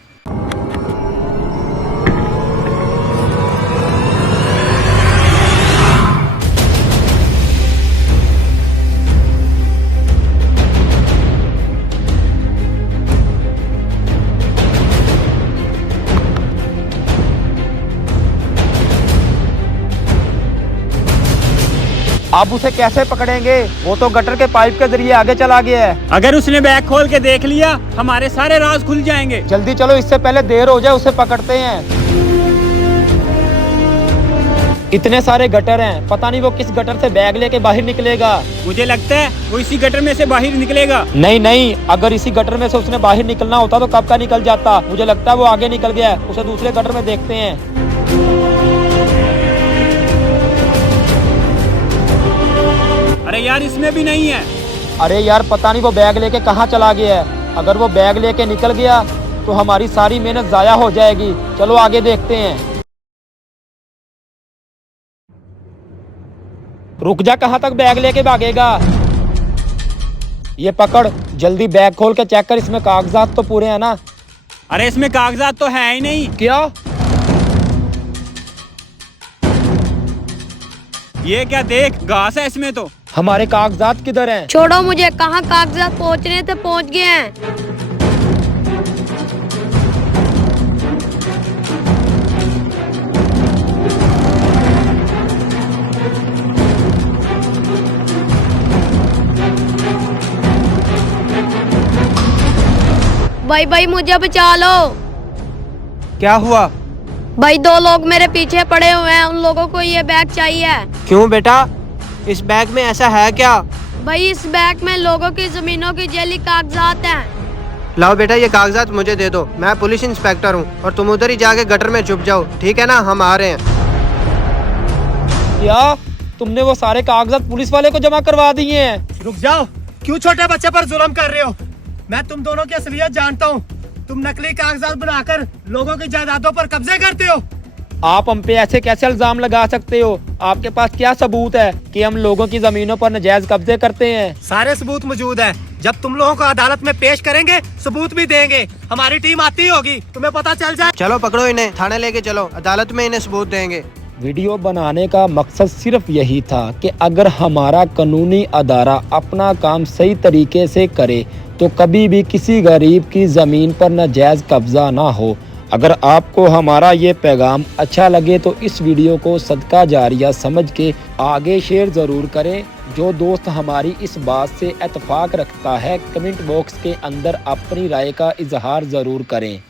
आप उसे कैसे पकड़ेंगे? वो तो गटर के पाइप के जरिए आगे चला गया है। अगर उसने बैग खोल के देख लिया हमारे सारे राज खुल जाएंगे। जल्दी चलो, इससे पहले देर हो जाए, उसे पकड़ते हैं। इतने सारे गटर हैं, पता नहीं वो किस गटर से बैग लेके बाहर निकलेगा। मुझे लगता है वो इसी गटर में से बाहर निकलेगा। नहीं, अगर इसी गटर में से उसने बाहर निकलना होता तो कब का निकल जाता। मुझे लगता है वो आगे निकल गया है, उसे दूसरे गटर में देखते हैं। अरे यार इसमें भी नहीं है। अरे यार पता नहीं वो बैग लेके कहाँ चला गया है। अगर वो बैग लेके निकल गया तो हमारी सारी मेहनत जाया हो जाएगी। चलो आगे देखते हैं। रुक जा, कहाँ तक बैग लेके भागेगा? ये पकड़, जल्दी बैग खोल के चेक कर, इसमें कागजात तो पूरे हैं ना? अरे इसमें कागजात तो है ही नहीं। क्या? ये क्या देख, घास है इसमें तो। हमारे कागजात किधर हैं? छोड़ो मुझे, कहाँ कागजात पहुँचने थे पहुँच गए हैं। भाई मुझे बचा लो। क्या हुआ? भाई 2 लोग मेरे पीछे पड़े हुए हैं, उन लोगों को ये बैग चाहिए। क्यों बेटा, इस बैग में ऐसा है क्या? भाई इस बैग में लोगों की जमीनों की जैली कागजात हैं। लाओ बेटा, ये कागजात मुझे दे दो। मैं पुलिस इंस्पेक्टर हूँ और तुम उधर ही जाके गटर में छुप जाओ, ठीक है ना? हम आ रहे हैं। क्या तुमने वो सारे कागजात पुलिस वाले को जमा करवा दिए हैं? रुक जाओ, क्यों छोटे बच्चे पर जुल्म कर रहे हो? मैं तुम दोनों की असलियत जानता हूँ। तुम नकली कागजात बनाकर लोगों की जायदादों पर कब्जे करते हो। आप हम पे ऐसे कैसे इल्जाम लगा सकते हो? आपके पास क्या सबूत है कि हम लोगों की जमीनों पर नजायज कब्जे करते हैं? सारे सबूत मौजूद है। जब तुम लोगों को अदालत में पेश करेंगे, सबूत भी देंगे। हमारी टीम आती होगी, तुम्हें पता चल जाए। चलो पकड़ो इन्हें, थाने लेके चलो, अदालत में इन्हें सबूत देंगे। वीडियो बनाने का मकसद सिर्फ यही था कि अगर हमारा कानूनी अदारा अपना काम सही तरीके से करे तो कभी भी किसी गरीब की ज़मीन पर नाजायज़ कब्ज़ा ना हो। अगर आपको हमारा ये पैगाम अच्छा लगे तो इस वीडियो को सदका जारिया समझ के आगे शेयर ज़रूर करें। जो दोस्त हमारी इस बात से इत्तेफाक रखता है, कमेंट बॉक्स के अंदर अपनी राय का इजहार ज़रूर करें।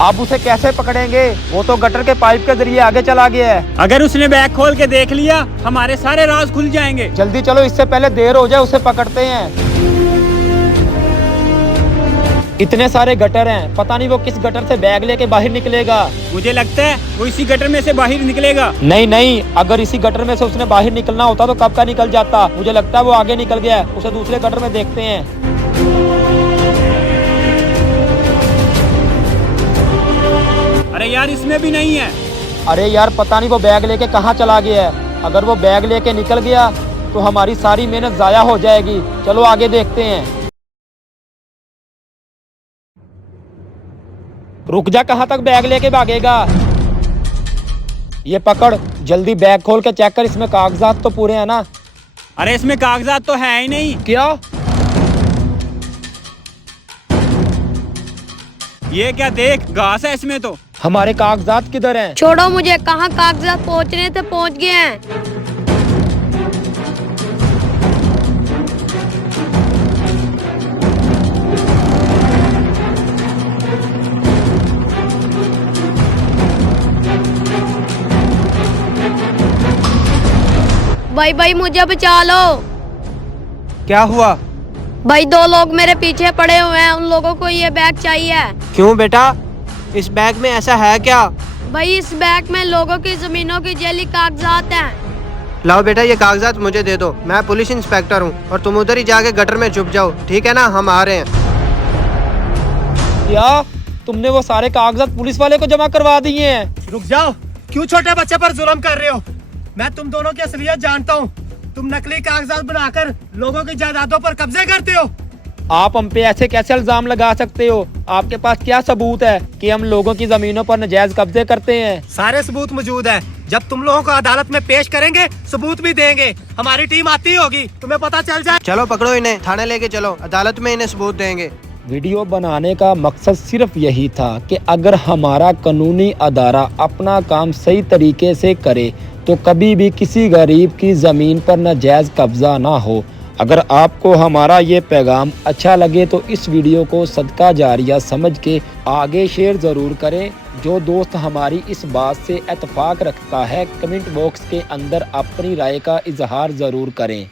आप उसे कैसे पकड़ेंगे? वो तो गटर के पाइप के जरिए आगे चला गया है। अगर उसने बैग खोल के देख लिया, हमारे सारे राज खुल जाएंगे। जल्दी चलो, इससे पहले देर हो जाए, उसे पकड़ते हैं। इतने सारे गटर हैं, पता नहीं वो किस गटर से बैग लेके बाहर निकलेगा। मुझे लगता है वो इसी गटर में से बाहर निकलेगा। नहीं, अगर इसी गटर में से उसने बाहर निकलना होता तो कब का निकल जाता। मुझे लगता है वो आगे निकल गया है, उसे दूसरे गटर में देखते हैं। अरे यार, इसमें भी नहीं है। अरे यार, पता नहीं वो बैग लेके कहाँ चला गया है। अगर वो बैग लेके निकल गया तो हमारी सारी मेहनत जाया हो जाएगी। चलो आगे देखते हैं। रुक जा, कहाँ तक बैग लेके भागेगा? ये पकड़, जल्दी बैग खोल के चेक कर, इसमें कागजात तो पूरे हैं ना? अरे इसमें कागजात तो है ही नहीं। क्या? ये क्या देख, घास है इसमें तो। हमारे कागजात किधर हैं? छोड़ो मुझे, कहाँ कागजात पहुँचने थे पहुँच गए हैं। भाई मुझे बचा लो। क्या हुआ? भाई 2 लोग मेरे पीछे पड़े हुए हैं, उन लोगों को ये बैग चाहिए। क्यों बेटा, इस बैग में ऐसा है क्या? भाई इस बैग में लोगों की जमीनों की जैली कागजात हैं। लाओ बेटा, ये कागजात मुझे दे दो। मैं पुलिस इंस्पेक्टर हूँ और तुम उधर ही जाके गटर में छुप जाओ, ठीक है ना? हम आ रहे हैं। क्या तुमने वो सारे कागजात पुलिस वाले को जमा करवा दिए हैं? रुक जाओ, क्यों छोटे बच्चे पर जुल्म कर रहे हो? मैं तुम दोनों की असलियत जानता हूँ। तुम नकली कागजात बनाकर लोगों की जायदादों पर कब्जे करते हो। आप हम पे ऐसे कैसे इल्जाम लगा सकते हो? आपके पास क्या सबूत है कि हम लोगों की जमीनों पर नाजायज कब्जे करते हैं? सारे सबूत मौजूद है। जब तुम लोगों को अदालत में पेश करेंगे, सबूत भी देंगे। हमारी टीम आती होगी, तुम्हें पता चल जाए। चलो पकड़ो इन्हें, थाने लेके चलो, अदालत में इन्हें सबूत देंगे। वीडियो बनाने का मकसद सिर्फ यही था कि अगर हमारा कानूनी अदारा अपना काम सही तरीके से करे तो कभी भी किसी गरीब की ज़मीन पर नाजायज़ कब्ज़ा ना हो। अगर आपको हमारा ये पैगाम अच्छा लगे तो इस वीडियो को सदका जारिया समझ के आगे शेयर ज़रूर करें। जो दोस्त हमारी इस बात से इत्तेफाक रखता है, कमेंट बॉक्स के अंदर अपनी राय का इजहार ज़रूर करें।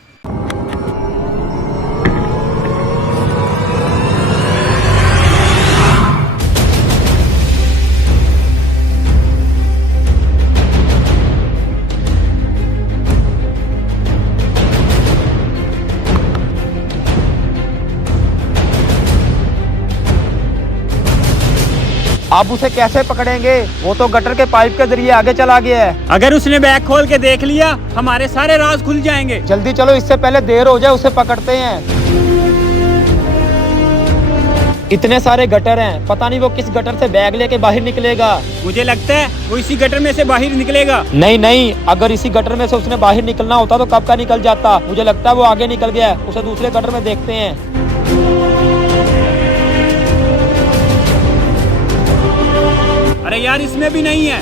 आप उसे कैसे पकड़ेंगे? वो तो गटर के पाइप के जरिए आगे चला गया है। अगर उसने बैग खोल के देख लिया हमारे सारे राज खुल जाएंगे। जल्दी चलो, इससे पहले देर हो जाए, उसे पकड़ते हैं। इतने सारे गटर हैं, पता नहीं वो किस गटर से बैग लेके बाहर निकलेगा। मुझे लगता है वो इसी गटर में से बाहर निकलेगा। नहीं नहीं, अगर इसी गटर में से उसने बाहर निकलना होता तो कब का निकल जाता। मुझे लगता है वो आगे निकल गया है, उसे दूसरे गटर में देखते हैं। अरे यार, इसमें भी नहीं है।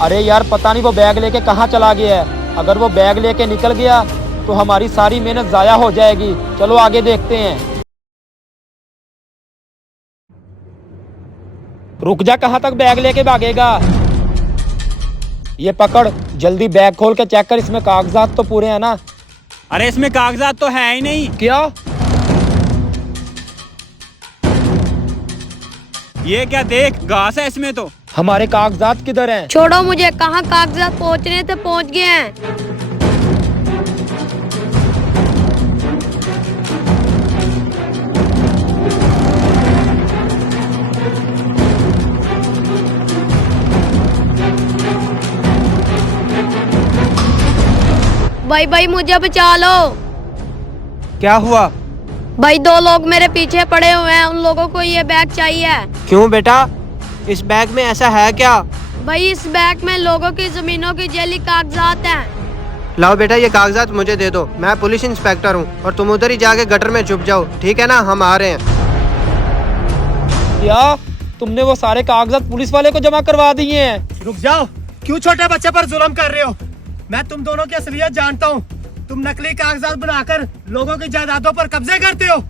अरे यार, पता नहीं वो बैग लेके कहाँ चला गया है। अगर वो बैग लेके निकल गया तो हमारी सारी मेहनत जाया हो जाएगी। चलो आगे देखते हैं। रुक जा, कहाँ तक बैग लेके भागेगा? ये पकड़, जल्दी बैग खोल के चेक कर, इसमें कागजात तो पूरे हैं ना? अरे इसमें कागजात तो है ही नहीं। क्या? ये क्या देख, घास है इसमें तो। हमारे कागजात किधर हैं? छोड़ो मुझे, कहाँ कागजात पहुँचने थे पहुँच गए हैं। भाई मुझे बचा लो। क्या हुआ? भाई 2 लोग मेरे पीछे पड़े हुए हैं, उन लोगों को ये बैग चाहिए। क्यों बेटा, इस बैग में ऐसा है क्या? भाई इस बैग में लोगों की जमीनों की जेली कागजात हैं। लाओ बेटा, ये कागजात मुझे दे दो। मैं पुलिस इंस्पेक्टर हूँ और तुम उधर ही जाके गटर में छुप जाओ, ठीक है ना? हम आ रहे हैं। क्या तुमने वो सारे कागजात पुलिस वाले को जमा करवा दिए हैं? रुक जाओ, क्यों छोटे बच्चे पर जुल्म कर रहे हो? मैं तुम दोनों की असलियत जानता हूँ। तुम नकली कागजात बनाकर लोगों की जायदादों पर कब्जे करते हो।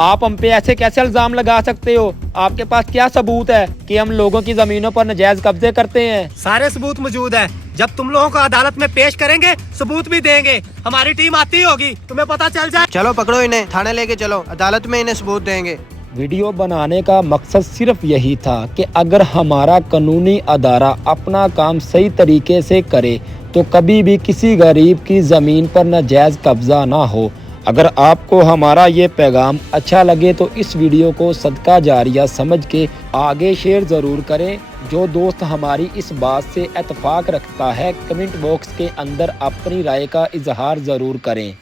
आप हम पे ऐसे कैसे इल्जाम लगा सकते हो? आपके पास क्या सबूत है कि हम लोगों की जमीनों पर नाजायज कब्जे करते हैं? सारे सबूत मौजूद है। जब तुम लोगों को अदालत में पेश करेंगे सबूत भी देंगे। हमारी टीम आती होगी, तुम्हें पता चल जाए। चलो पकड़ो इन्हें, थाने लेके चलो, अदालत में इन्हें सबूत देंगे। वीडियो बनाने का मकसद सिर्फ यही था कि अगर हमारा कानूनी अदारा अपना काम सही तरीके से करे तो कभी भी किसी गरीब की ज़मीन पर नाजायज़ कब्ज़ा ना हो। अगर आपको हमारा ये पैगाम अच्छा लगे तो इस वीडियो को सदका जारिया समझ के आगे शेयर ज़रूर करें। जो दोस्त हमारी इस बात से इत्तेफाक रखता है कमेंट बॉक्स के अंदर अपनी राय का इजहार ज़रूर करें।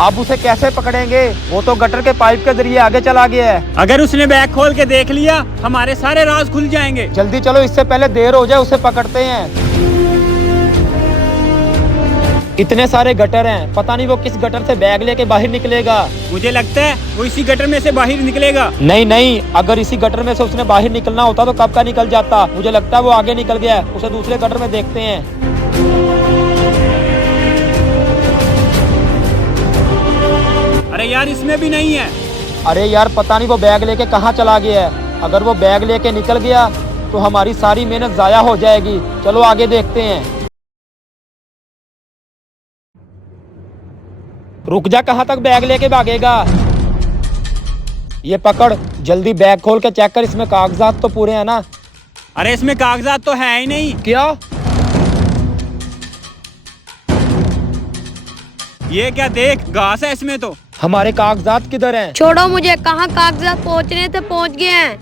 आप उसे कैसे पकड़ेंगे? वो तो गटर के पाइप के जरिए आगे चला गया है। अगर उसने बैग खोल के देख लिया हमारे सारे राज खुल जाएंगे। जल्दी चलो, इससे पहले देर हो जाए, उसे पकड़ते हैं। इतने सारे गटर हैं, पता नहीं वो किस गटर से बैग लेके बाहर निकलेगा। मुझे लगता है वो इसी गटर में से बाहर निकलेगा। नहीं नहीं, अगर इसी गटर में से उसने बाहर निकलना होता तो कब का निकल जाता। मुझे लगता है वो आगे निकल गया है, उसे दूसरे गटर में देखते हैं। अरे यार, इसमें भी नहीं है। अरे यार, पता नहीं वो बैग लेके कहाँ चला गया है। अगर वो बैग लेके निकल गया तो हमारी सारी मेहनत जाया हो जाएगी। चलो आगे देखते हैं। रुक जा, कहाँ तक बैग लेके भागेगा? ये पकड़, जल्दी बैग खोल के चेक कर, इसमें कागजात तो पूरे हैं ना? अरे इसमें कागजात तो है ही नहीं। क्या? ये क्या देख, घास है इसमें तो। हमारे कागजात किधर हैं? छोड़ो मुझे, कहाँ कागजात पहुँचने थे पहुँच गए हैं।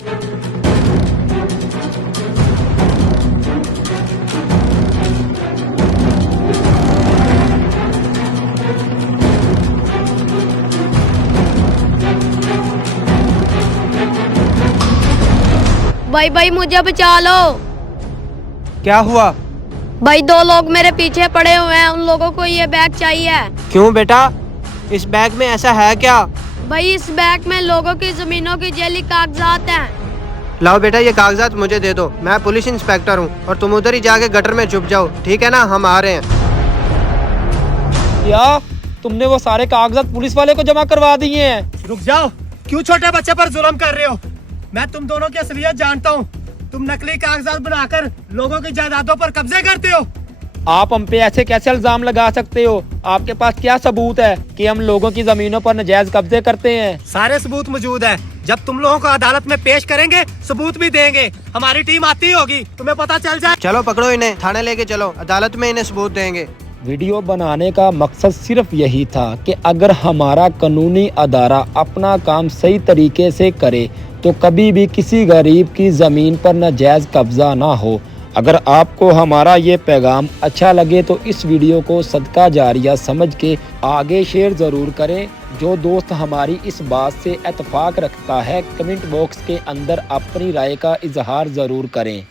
भाई मुझे बचा लो। क्या हुआ? भाई 2 लोग मेरे पीछे पड़े हुए हैं, उन लोगों को ये बैग चाहिए। क्यों बेटा, इस बैग में ऐसा है क्या? भाई इस बैग में लोगों की जमीनों की जेली कागजात हैं। लाओ बेटा, ये कागजात मुझे दे दो। मैं पुलिस इंस्पेक्टर हूँ और तुम उधर ही जाके गटर में छुप जाओ, ठीक है ना? हम आ रहे हैं। क्या तुमने वो सारे कागजात पुलिस वाले को जमा करवा दिए हैं? रुक जाओ, क्यों छोटे बच्चे पर जुल्म कर रहे हो? मैं तुम दोनों की असलियत जानता हूँ। तुम नकली कागजात बनाकर लोगों की जायदादों पर कब्जे करते हो। आप हम पे ऐसे कैसे इल्जाम लगा सकते हो? आपके पास क्या सबूत है कि हम लोगों की जमीनों पर नाजायज कब्जे करते हैं? सारे सबूत मौजूद है। जब तुम लोगों को अदालत में पेश करेंगे सबूत भी देंगे। हमारी टीम आती होगी, तुम्हें पता चल जाए। चलो पकड़ो इन्हें, थाने लेके चलो, अदालत में इन्हें सबूत देंगे। वीडियो बनाने का मकसद सिर्फ यही था कि अगर हमारा कानूनी अदारा अपना काम सही तरीके से करे तो कभी भी किसी गरीब की ज़मीन पर नाजायज कब्जा ना हो। अगर आपको हमारा ये पैगाम अच्छा लगे तो इस वीडियो को सदका जारिया समझ के आगे शेयर ज़रूर करें। जो दोस्त हमारी इस बात से इत्तेफाक रखता है कमेंट बॉक्स के अंदर अपनी राय का इजहार ज़रूर करें।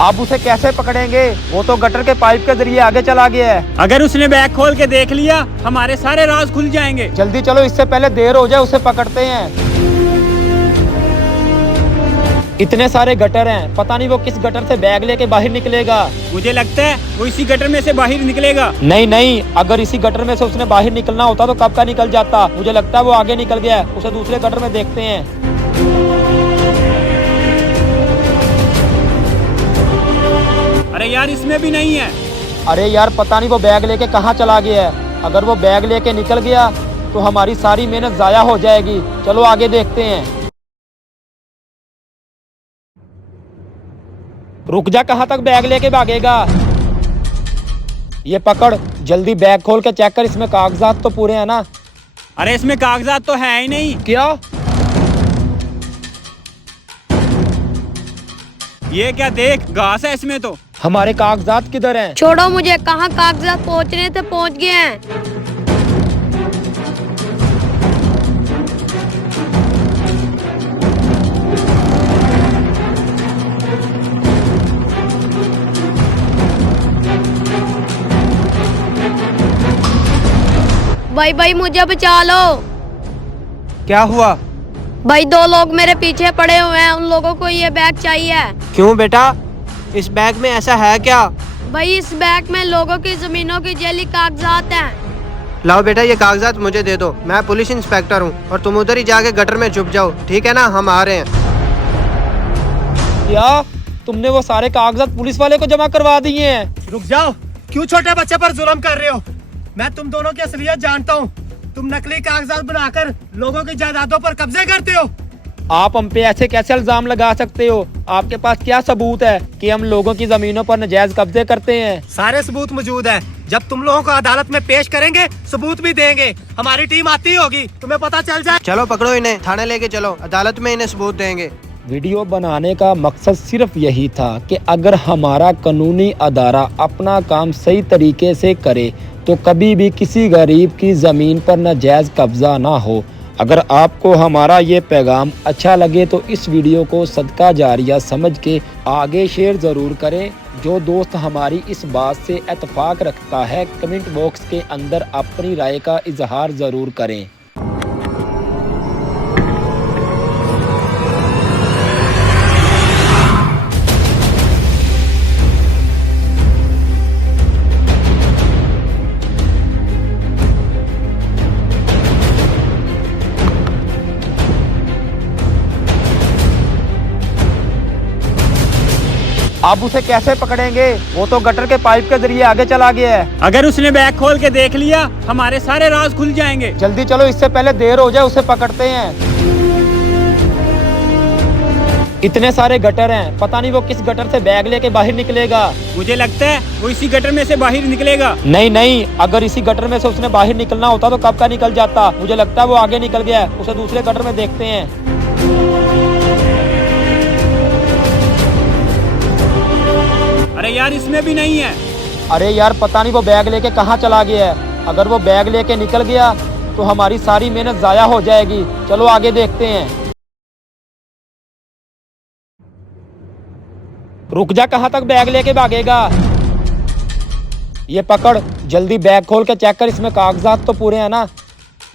आप उसे कैसे पकड़ेंगे? वो तो गटर के पाइप के जरिए आगे चला गया है। अगर उसने बैग खोल के देख लिया हमारे सारे राज खुल जाएंगे। जल्दी चलो, इससे पहले देर हो जाए, उसे पकड़ते हैं। इतने सारे गटर हैं, पता नहीं वो किस गटर से बैग लेके बाहर निकलेगा। मुझे लगता है वो इसी गटर में से बाहर निकलेगा। नहीं, अगर इसी गटर में से उसने बाहर निकलना होता तो कब का निकल जाता। मुझे लगता है वो आगे निकल गया है, उसे दूसरे गटर में देखते हैं। अरे यार इसमें भी नहीं है। अरे यार पता नहीं वो बैग लेके कहाँ चला गया है। अगर वो बैग लेके निकल गया तो हमारी सारी मेहनत जाया हो जाएगी। चलो आगे देखते हैं। रुक जा, कहाँ तक बैग लेके भागेगा? ये पकड़, जल्दी बैग खोल के चेक कर, इसमें कागजात तो पूरे हैं ना? अरे इसमें कागजात तो है ही नहीं। क्या? ये क्या देख, घास है इसमें तो। हमारे कागजात किधर हैं? छोड़ो मुझे, कहाँ कागजात पहुँचने थे पहुँच गए हैं। भाई मुझे बचा लो। क्या हुआ? भाई 2 लोग मेरे पीछे पड़े हुए हैं, उन लोगों को ये बैग चाहिए। क्यों बेटा, इस बैग में ऐसा है क्या? भाई इस बैग में लोगों की जमीनों की जैली कागजात हैं। लाओ बेटा ये कागजात मुझे दे दो, मैं पुलिस इंस्पेक्टर हूँ और तुम उधर ही जाके गटर में छुप जाओ, ठीक है ना? हम आ रहे हैं। क्या तुमने वो सारे कागजात पुलिस वाले को जमा करवा दिए हैं? रुक जाओ, क्यों छोटे बच्चे पर जुल्म कर रहे हो? मैं तुम दोनों की असलियत जानता हूँ। तुम नकली कागजात बनाकर लोगों की जायदादों पर कब्जे करते हो। आप हम पे ऐसे कैसे इल्जाम लगा सकते हो? आपके पास क्या सबूत है कि हम लोगों की जमीनों पर नाजायज कब्जे करते हैं? सारे सबूत मौजूद है। जब तुम लोगों को अदालत में पेश करेंगे सबूत भी देंगे। हमारी टीम आती होगी, तुम्हें पता चल जाए। चलो पकड़ो इन्हें, थाने लेके चलो, अदालत में इन्हें सबूत देंगे। वीडियो बनाने का मकसद सिर्फ यही था कि अगर हमारा कानूनी अदारा अपना काम सही तरीके से करे तो कभी भी किसी गरीब की ज़मीन पर नाजायज कब्जा ना हो। अगर आपको हमारा ये पैगाम अच्छा लगे तो इस वीडियो को सदका जारिया समझ के आगे शेयर ज़रूर करें। जो दोस्त हमारी इस बात से इत्तेफाक रखता है कमेंट बॉक्स के अंदर अपनी राय का इजहार ज़रूर करें। आप उसे कैसे पकड़ेंगे? वो तो गटर के पाइप के जरिए आगे चला गया है। अगर उसने बैग खोल के देख लिया हमारे सारे राज खुल जाएंगे। जल्दी चलो, इससे पहले देर हो जाए, उसे पकड़ते हैं। इतने सारे गटर हैं, पता नहीं वो किस गटर से बैग लेके बाहर निकलेगा। मुझे लगता है वो इसी गटर में से बाहर निकलेगा। नहीं, अगर इसी गटर में से उसने बाहर निकलना होता तो कब का निकल जाता। मुझे लगता है वो आगे निकल गया है, उसे दूसरे गटर में देखते हैं। अरे यार इसमें भी नहीं है। अरे यार पता नहीं वो बैग लेके कहाँ चला गया है। अगर वो बैग लेके निकल गया तो हमारी सारी मेहनत जाया हो जाएगी। चलो आगे देखते हैं। रुक जा, कहाँ तक बैग लेके भागेगा? ये पकड़, जल्दी बैग खोल के चेक कर, इसमें कागजात तो पूरे हैं ना?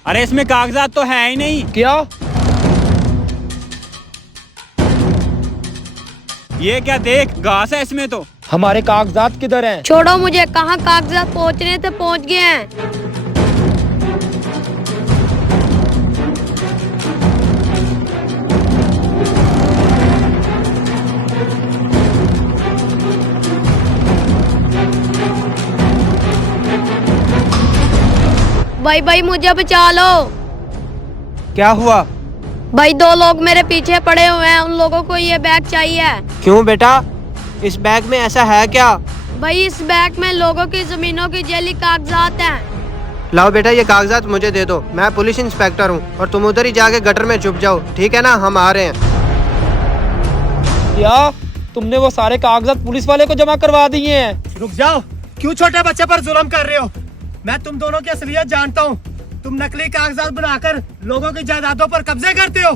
अरे इसमें कागजात तो है ही नहीं। क्या? ये क्या देख, घास है इसमें तो। हमारे कागजात किधर हैं? छोड़ो मुझे, कहाँ कागजात पहुँचने थे पहुँच गए हैं। भाई मुझे बचा लो। क्या हुआ? भाई 2 लोग मेरे पीछे पड़े हुए हैं, उन लोगों को ये बैग चाहिए। क्यों बेटा, इस बैग में ऐसा है क्या? भाई इस बैग में लोगों की जमीनों की जैली कागजात हैं। लाओ बेटा, ये कागजात मुझे दे दो। मैं पुलिस इंस्पेक्टर हूँ और तुम उधर ही जाके गटर में छुप जाओ, ठीक है ना? हम आ रहे हैं। क्या तुमने वो सारे कागजात पुलिस वाले को जमा करवा दिए हैं? रुक जाओ, क्यों छोटे बच्चे पर जुल्म कर रहे हो? मैं तुम दोनों की असलियत जानता हूँ। तुम नकली कागजात बनाकर लोगों की जायदादों पर कब्जे करते हो।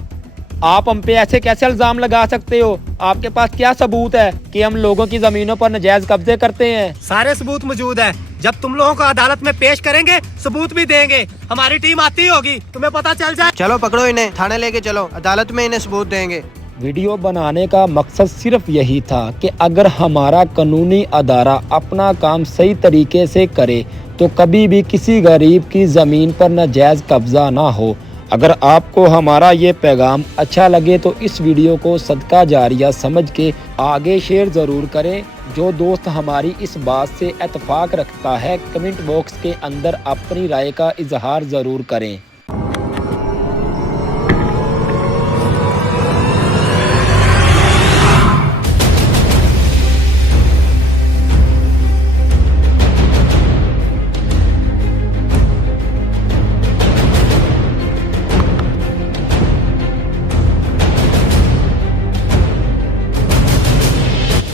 आप हम पे ऐसे कैसे इल्जाम लगा सकते हो? आपके पास क्या सबूत है कि हम लोगों की जमीनों पर नजायज कब्जे करते हैं? सारे सबूत मौजूद है। जब तुम लोगों को अदालत में पेश करेंगे, सबूत भी देंगे। हमारी टीम आती होगी, तुम्हें पता चल जाए। चलो पकड़ो इन्हें, थाने लेके चलो, अदालत में इन्हें सबूत देंगे। वीडियो बनाने का मकसद सिर्फ यही था कि अगर हमारा कानूनी अदारा अपना काम सही तरीके से करे तो कभी भी किसी गरीब की ज़मीन पर नाजायज़ कब्ज़ा ना हो। अगर आपको हमारा ये पैगाम अच्छा लगे तो इस वीडियो को सदका जारिया समझ के आगे शेयर ज़रूर करें। जो दोस्त हमारी इस बात से इत्तेफाक रखता है, कमेंट बॉक्स के अंदर अपनी राय का इजहार ज़रूर करें।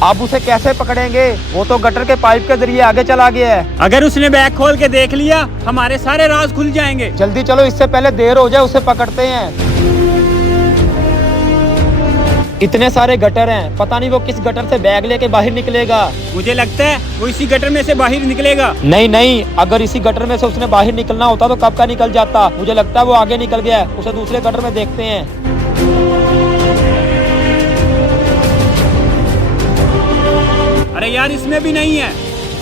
आप उसे कैसे पकड़ेंगे? वो तो गटर के पाइप के जरिए आगे चला गया है। अगर उसने बैग खोल के देख लिया, हमारे सारे राज खुल जाएंगे। जल्दी चलो, इससे पहले देर हो जाए, उसे पकड़ते हैं। इतने सारे गटर हैं, पता नहीं वो किस गटर से बैग लेके बाहर निकलेगा। मुझे लगता है वो इसी गटर में से बाहर निकलेगा। नहीं, अगर इसी गटर में से उसने बाहर निकलना होता तो कब का निकल जाता। मुझे लगता है वो आगे निकल गया है, उसे दूसरे गटर में देखते हैं। अरे यार, इसमें भी नहीं है।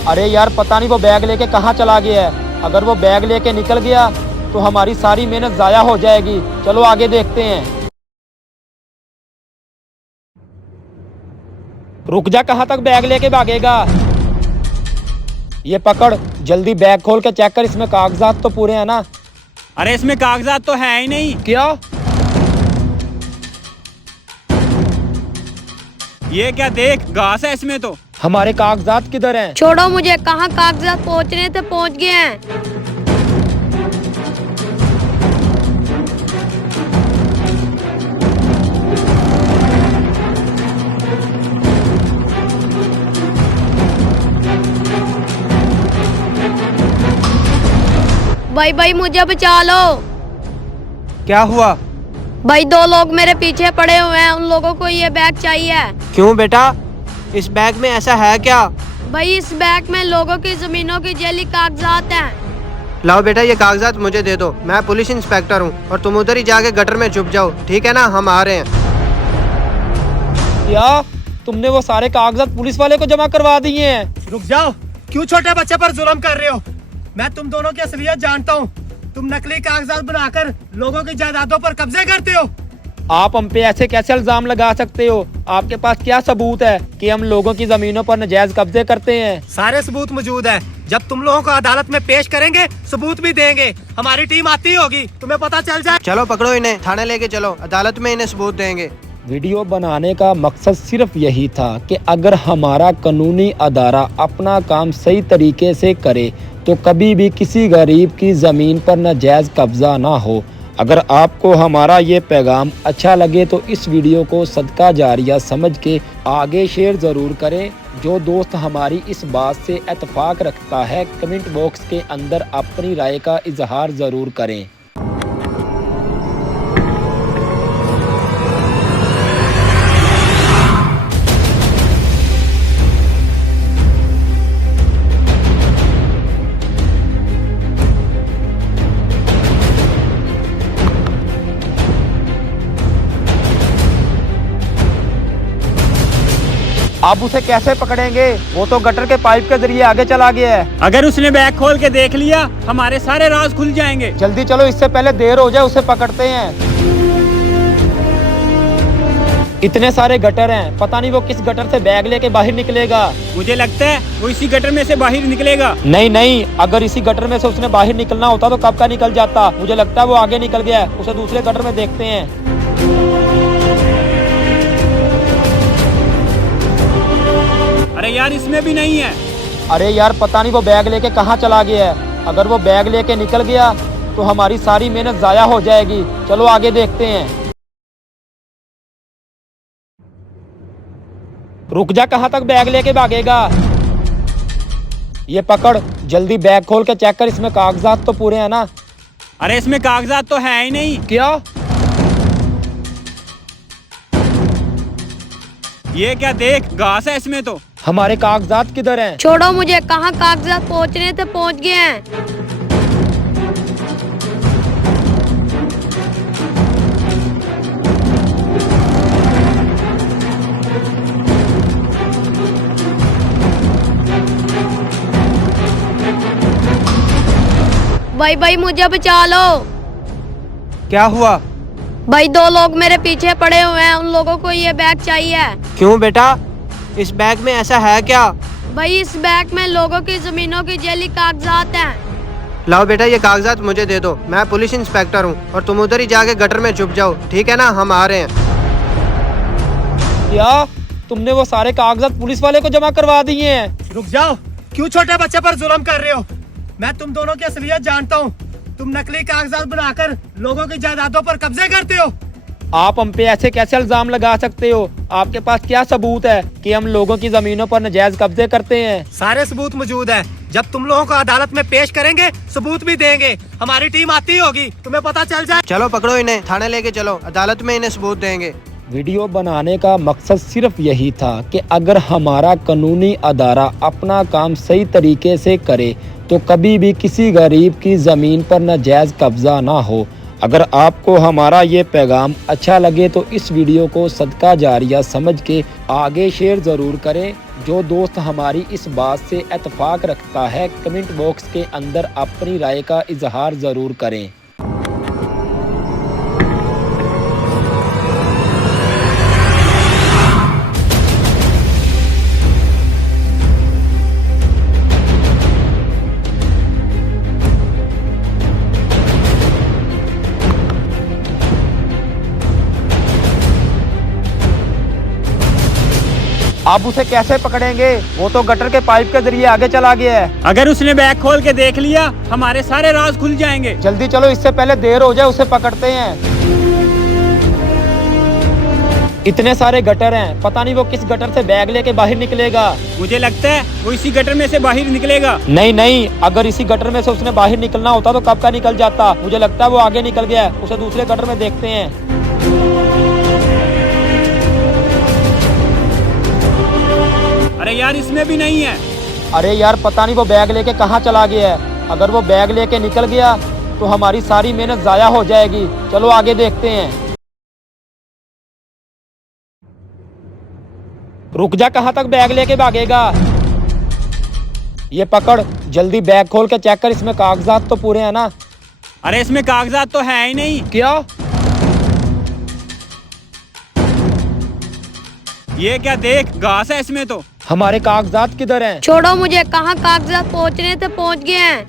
अरे यार, पता नहीं वो बैग लेके कहाँ चला गया है। अगर वो बैग लेके निकल गया तो हमारी सारी मेहनत जाया हो जाएगी। चलो आगे देखते हैं। रुक जा, कहाँ तक बैग लेके भागेगा? ये पकड़, जल्दी बैग खोल के चेक कर, इसमें कागजात तो पूरे हैं ना? अरे इसमें कागजात तो है ही नहीं। क्या? ये क्या देख, घास है इसमें तो। हमारे कागजात किधर हैं? छोड़ो मुझे, कहाँ कागजात पहुँचने थे पहुँच गए हैं। भाई मुझे बचा लो। क्या हुआ? भाई 2 लोग मेरे पीछे पड़े हुए हैं, उन लोगों को ये बैग चाहिए। क्यों बेटा, इस बैग में ऐसा है क्या? भाई इस बैग में लोगों की जमीनों की जैली कागजात हैं। लाओ बेटा, ये कागजात मुझे दे दो। मैं पुलिस इंस्पेक्टर हूँ और तुम उधर ही जाके गटर में छुप जाओ, ठीक है ना? हम आ रहे हैं। क्या तुमने वो सारे कागजात पुलिस वाले को जमा करवा दिए हैं? रुक जाओ, क्यों छोटे बच्चे पर जुल्म कर रहे हो? मैं तुम दोनों की असलियत जानता हूँ। तुम नकली कागजात बनाकर लोगों की जायदादों पर कब्जे करते हो। आप हम पे ऐसे कैसे इल्जाम लगा सकते हो? आपके पास क्या सबूत है कि हम लोगों की जमीनों पर नाजायज कब्जे करते हैं? सारे सबूत मौजूद है। जब तुम लोगों को अदालत में पेश करेंगे, सबूत भी देंगे। हमारी टीम आती होगी, तुम्हें पता चल जाए। चलो पकड़ो इन्हें, थाने लेके चलो, अदालत में इन्हें सबूत देंगे। वीडियो बनाने का मकसद सिर्फ यही था कि अगर हमारा कानूनी अदारा अपना काम सही तरीके से करे तो कभी भी किसी गरीब की ज़मीन पर नाजायज़ कब्ज़ा ना हो। अगर आपको हमारा ये पैगाम अच्छा लगे तो इस वीडियो को सदका जारिया समझ के आगे शेयर ज़रूर करें। जो दोस्त हमारी इस बात से इत्तेफाक रखता है, कमेंट बॉक्स के अंदर अपनी राय का इजहार ज़रूर करें। आप उसे कैसे पकड़ेंगे? वो तो गटर के पाइप के जरिए आगे चला गया है। अगर उसने बैग खोल के देख लिया हमारे सारे राज खुल जाएंगे। जल्दी चलो, इससे पहले देर हो जाए, उसे पकड़ते हैं। इतने सारे गटर हैं, पता नहीं वो किस गटर से बैग लेके बाहर निकलेगा। मुझे लगता है वो इसी गटर में से बाहर निकलेगा। नहीं नहीं, अगर इसी गटर में से उसने बाहर निकलना होता तो कब का निकल जाता। मुझे लगता है वो आगे निकल गया है, उसे दूसरे गटर में देखते हैं। अरे यार, इसमें भी नहीं है। अरे यार, पता नहीं वो बैग लेके कहाँ चला गया है। अगर वो बैग लेके निकल गया तो हमारी सारी मेहनत जाया हो जाएगी। चलो आगे देखते हैं। रुक जा, कहाँ तक बैग लेके भागेगा? ये पकड़, जल्दी बैग खोल के चेक कर, इसमें कागजात तो पूरे हैं ना? अरे इसमें कागजात तो है ही नहीं। क्या? ये क्या देख, घास है इसमें तो। हमारे कागजात किधर हैं? छोड़ो मुझे, कहाँ कागजात पहुँचने थे पहुँच गए हैं। भाई मुझे बचा लो। क्या हुआ? भाई 2 लोग मेरे पीछे पड़े हुए हैं, उन लोगों को ये बैग चाहिए। क्यों बेटा, इस बैग में ऐसा है क्या? भाई इस बैग में लोगों की जमीनों की जेली कागजात हैं। लाओ बेटा, ये कागजात मुझे दे दो। मैं पुलिस इंस्पेक्टर हूँ और तुम उधर ही जाके गटर में छुप जाओ, ठीक है ना? हम आ रहे हैं। क्या तुमने वो सारे कागजात पुलिस वाले को जमा करवा दिए हैं? रुक जाओ, क्यों छोटे बच्चे पर जुल्म कर रहे हो? मैं तुम दोनों की असलियत जानता हूँ। तुम नकली कागजात बनाकर लोगों की जायदादों पर कब्जे करते हो। आप हम पे ऐसे कैसे इल्जाम लगा सकते हो? आपके पास क्या सबूत है कि हम लोगों की जमीनों पर नाजायज कब्जे करते हैं? सारे सबूत मौजूद है। जब तुम लोगों को अदालत में पेश करेंगे सबूत भी देंगे। हमारी टीम आती होगी, तुम्हें पता चल जाए। चलो पकड़ो इन्हें, थाने लेके चलो, अदालत में इन्हें सबूत देंगे। वीडियो बनाने का मकसद सिर्फ यही था कि अगर हमारा कानूनी अदारा अपना काम सही तरीके से करे तो कभी भी किसी गरीब की ज़मीन पर नाजायज़ कब्ज़ा ना हो। अगर आपको हमारा ये पैगाम अच्छा लगे तो इस वीडियो को सदका जारिया समझ के आगे शेयर ज़रूर करें। जो दोस्त हमारी इस बात से इत्तेफाक रखता है कमेंट बॉक्स के अंदर अपनी राय का इजहार ज़रूर करें। आप उसे कैसे पकड़ेंगे? वो तो गटर के पाइप के जरिए आगे चला गया है। अगर उसने बैग खोल के देख लिया हमारे सारे राज खुल जाएंगे। जल्दी चलो, इससे पहले देर हो जाए, उसे पकड़ते हैं। इतने सारे गटर हैं, पता नहीं वो किस गटर से बैग लेके बाहर निकलेगा। मुझे लगता है वो इसी गटर में से बाहर निकलेगा। नहीं नहीं, अगर इसी गटर में से उसने बाहर निकलना होता तो कब का निकल जाता। मुझे लगता है वो आगे निकल गया है, उसे दूसरे गटर में देखते हैं। अरे यार, इसमें भी नहीं है। अरे यार, पता नहीं वो बैग लेके कहाँ चला गया है। अगर वो बैग लेके निकल गया तो हमारी सारी मेहनत जाया हो जाएगी। चलो आगे देखते हैं। रुक जा, कहाँ तक बैग लेके भागेगा? ये पकड़, जल्दी बैग खोल के चेक कर, इसमें कागजात तो पूरे हैं ना? अरे इसमें कागजात तो है ही नहीं। क्या? ये क्या देख, घास है इसमें तो। हमारे कागजात किधर हैं? छोड़ो मुझे, कहाँ कागजात पहुँचने थे पहुँच गए हैं।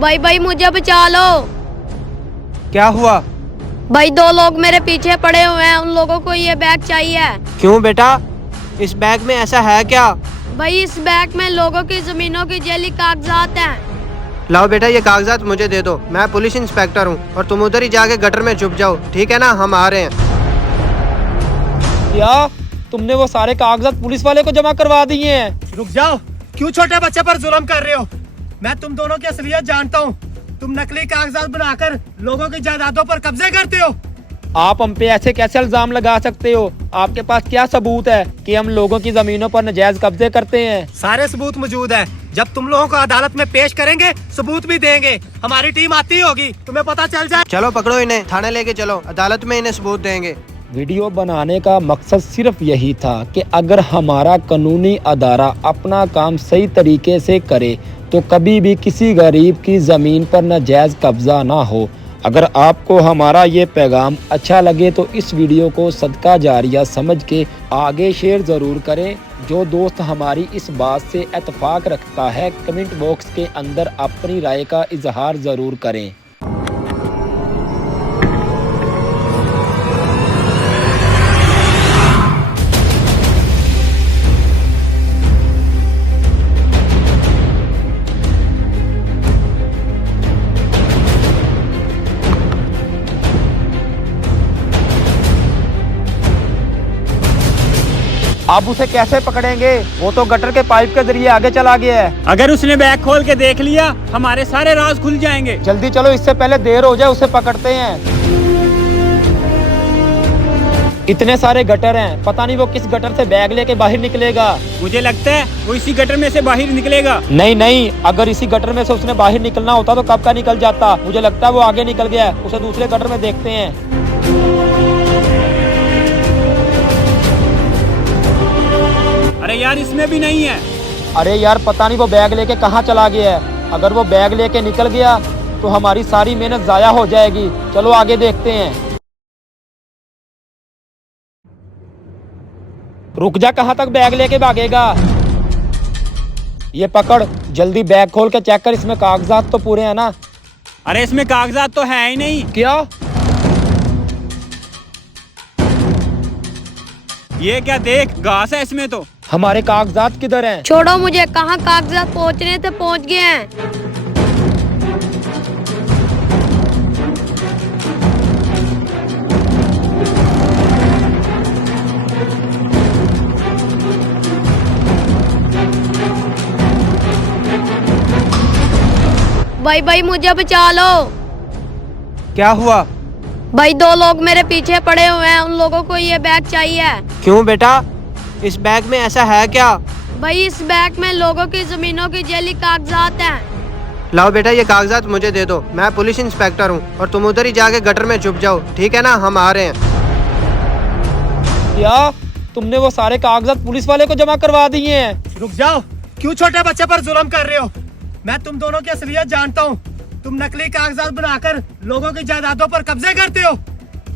भाई मुझे बचा लो। क्या हुआ? भाई 2 लोग मेरे पीछे पड़े हुए हैं, उन लोगों को ये बैग चाहिए। क्यों बेटा, इस बैग में ऐसा है क्या? भाई इस बैग में लोगों की जमीनों की जेली कागजात हैं। लाओ बेटा, ये कागजात मुझे दे दो। मैं पुलिस इंस्पेक्टर हूँ और तुम उधर ही जाके गटर में छुप जाओ, ठीक है ना? हम आ रहे हैं। क्या तुमने वो सारे कागजात पुलिस वाले को जमा करवा दिए हैं? रुक जाओ, क्यों छोटे बच्चे पर जुल्म कर रहे हो? मैं तुम दोनों की असलियत जानता हूँ। तुम नकली कागजात बनाकर लोगों की जायदादों पर कब्जे करते हो। आप हम पे ऐसे कैसे इल्जाम लगा सकते हो? आपके पास क्या सबूत है कि हम लोगों की जमीनों पर नाजायज कब्जे करते हैं? सारे सबूत मौजूद है। जब तुम लोगों को अदालत में पेश करेंगे सबूत भी देंगे। हमारी टीम आती होगी, तुम्हें पता चल जाए। चलो पकड़ो इन्हें, थाने लेके चलो, अदालत में इन्हें सबूत देंगे। वीडियो बनाने का मकसद सिर्फ यही था कि अगर हमारा कानूनी अदारा अपना काम सही तरीके से करे तो कभी भी किसी गरीब की ज़मीन पर नाजायज कब्ज़ा ना हो। अगर आपको हमारा ये पैगाम अच्छा लगे तो इस वीडियो को सदका जारिया समझ के आगे शेयर ज़रूर करें। जो दोस्त हमारी इस बात से इत्तेफाक रखता है कमेंट बॉक्स के अंदर अपनी राय का इजहार ज़रूर करें। आप उसे कैसे पकड़ेंगे? वो तो गटर के पाइप के जरिए आगे चला गया है। अगर उसने बैग खोल के देख लिया हमारे सारे राज खुल जाएंगे। जल्दी चलो, इससे पहले देर हो जाए, उसे पकड़ते हैं। इतने सारे गटर हैं, पता नहीं वो किस गटर से बैग लेके बाहर निकलेगा। मुझे लगता है वो इसी गटर में से बाहर निकलेगा। नहीं, अगर इसी गटर में से उसने बाहर निकलना होता तो कब का निकल जाता। मुझे लगता है वो आगे निकल गया है, उसे दूसरे गटर में देखते हैं। अरे यार इसमें भी नहीं है। अरे यार पता नहीं वो बैग लेके कहाँ चला गया है। अगर वो बैग लेके निकल गया तो हमारी सारी मेहनत जाया हो जाएगी। चलो आगे देखते हैं। रुक जा, कहाँ तक बैग लेके भागेगा? ये पकड़, जल्दी बैग खोल के चेक कर, इसमें कागजात तो पूरे हैं ना? अरे इसमें कागजात तो है ही नहीं। क्या? ये क्या देख, घास है इसमें तो। हमारे कागजात किधर हैं? छोड़ो मुझे, कहाँ कागजात पहुँचने थे पहुँच गए हैं। भाई मुझे बचा लो। क्या हुआ? भाई 2 लोग मेरे पीछे पड़े हुए हैं, उन लोगों को ये बैग चाहिए। क्यों बेटा, इस बैग में ऐसा है क्या? भाई इस बैग में लोगों की जमीनों की जैली कागजात हैं। लाओ बेटा ये कागजात मुझे दे दो, मैं पुलिस इंस्पेक्टर हूँ और तुम उधर ही जाके गटर में छुप जाओ, ठीक है ना? हम आ रहे हैं। क्या तुमने वो सारे कागजात पुलिस वाले को जमा करवा दिए हैं? रुक जाओ, क्यों छोटे बच्चे पर जुल्म कर रहे हो? मैं तुम दोनों की असलियत जानता हूँ। तुम नकली कागजात बनाकर लोगों की जायदादों पर कब्जे करते हो।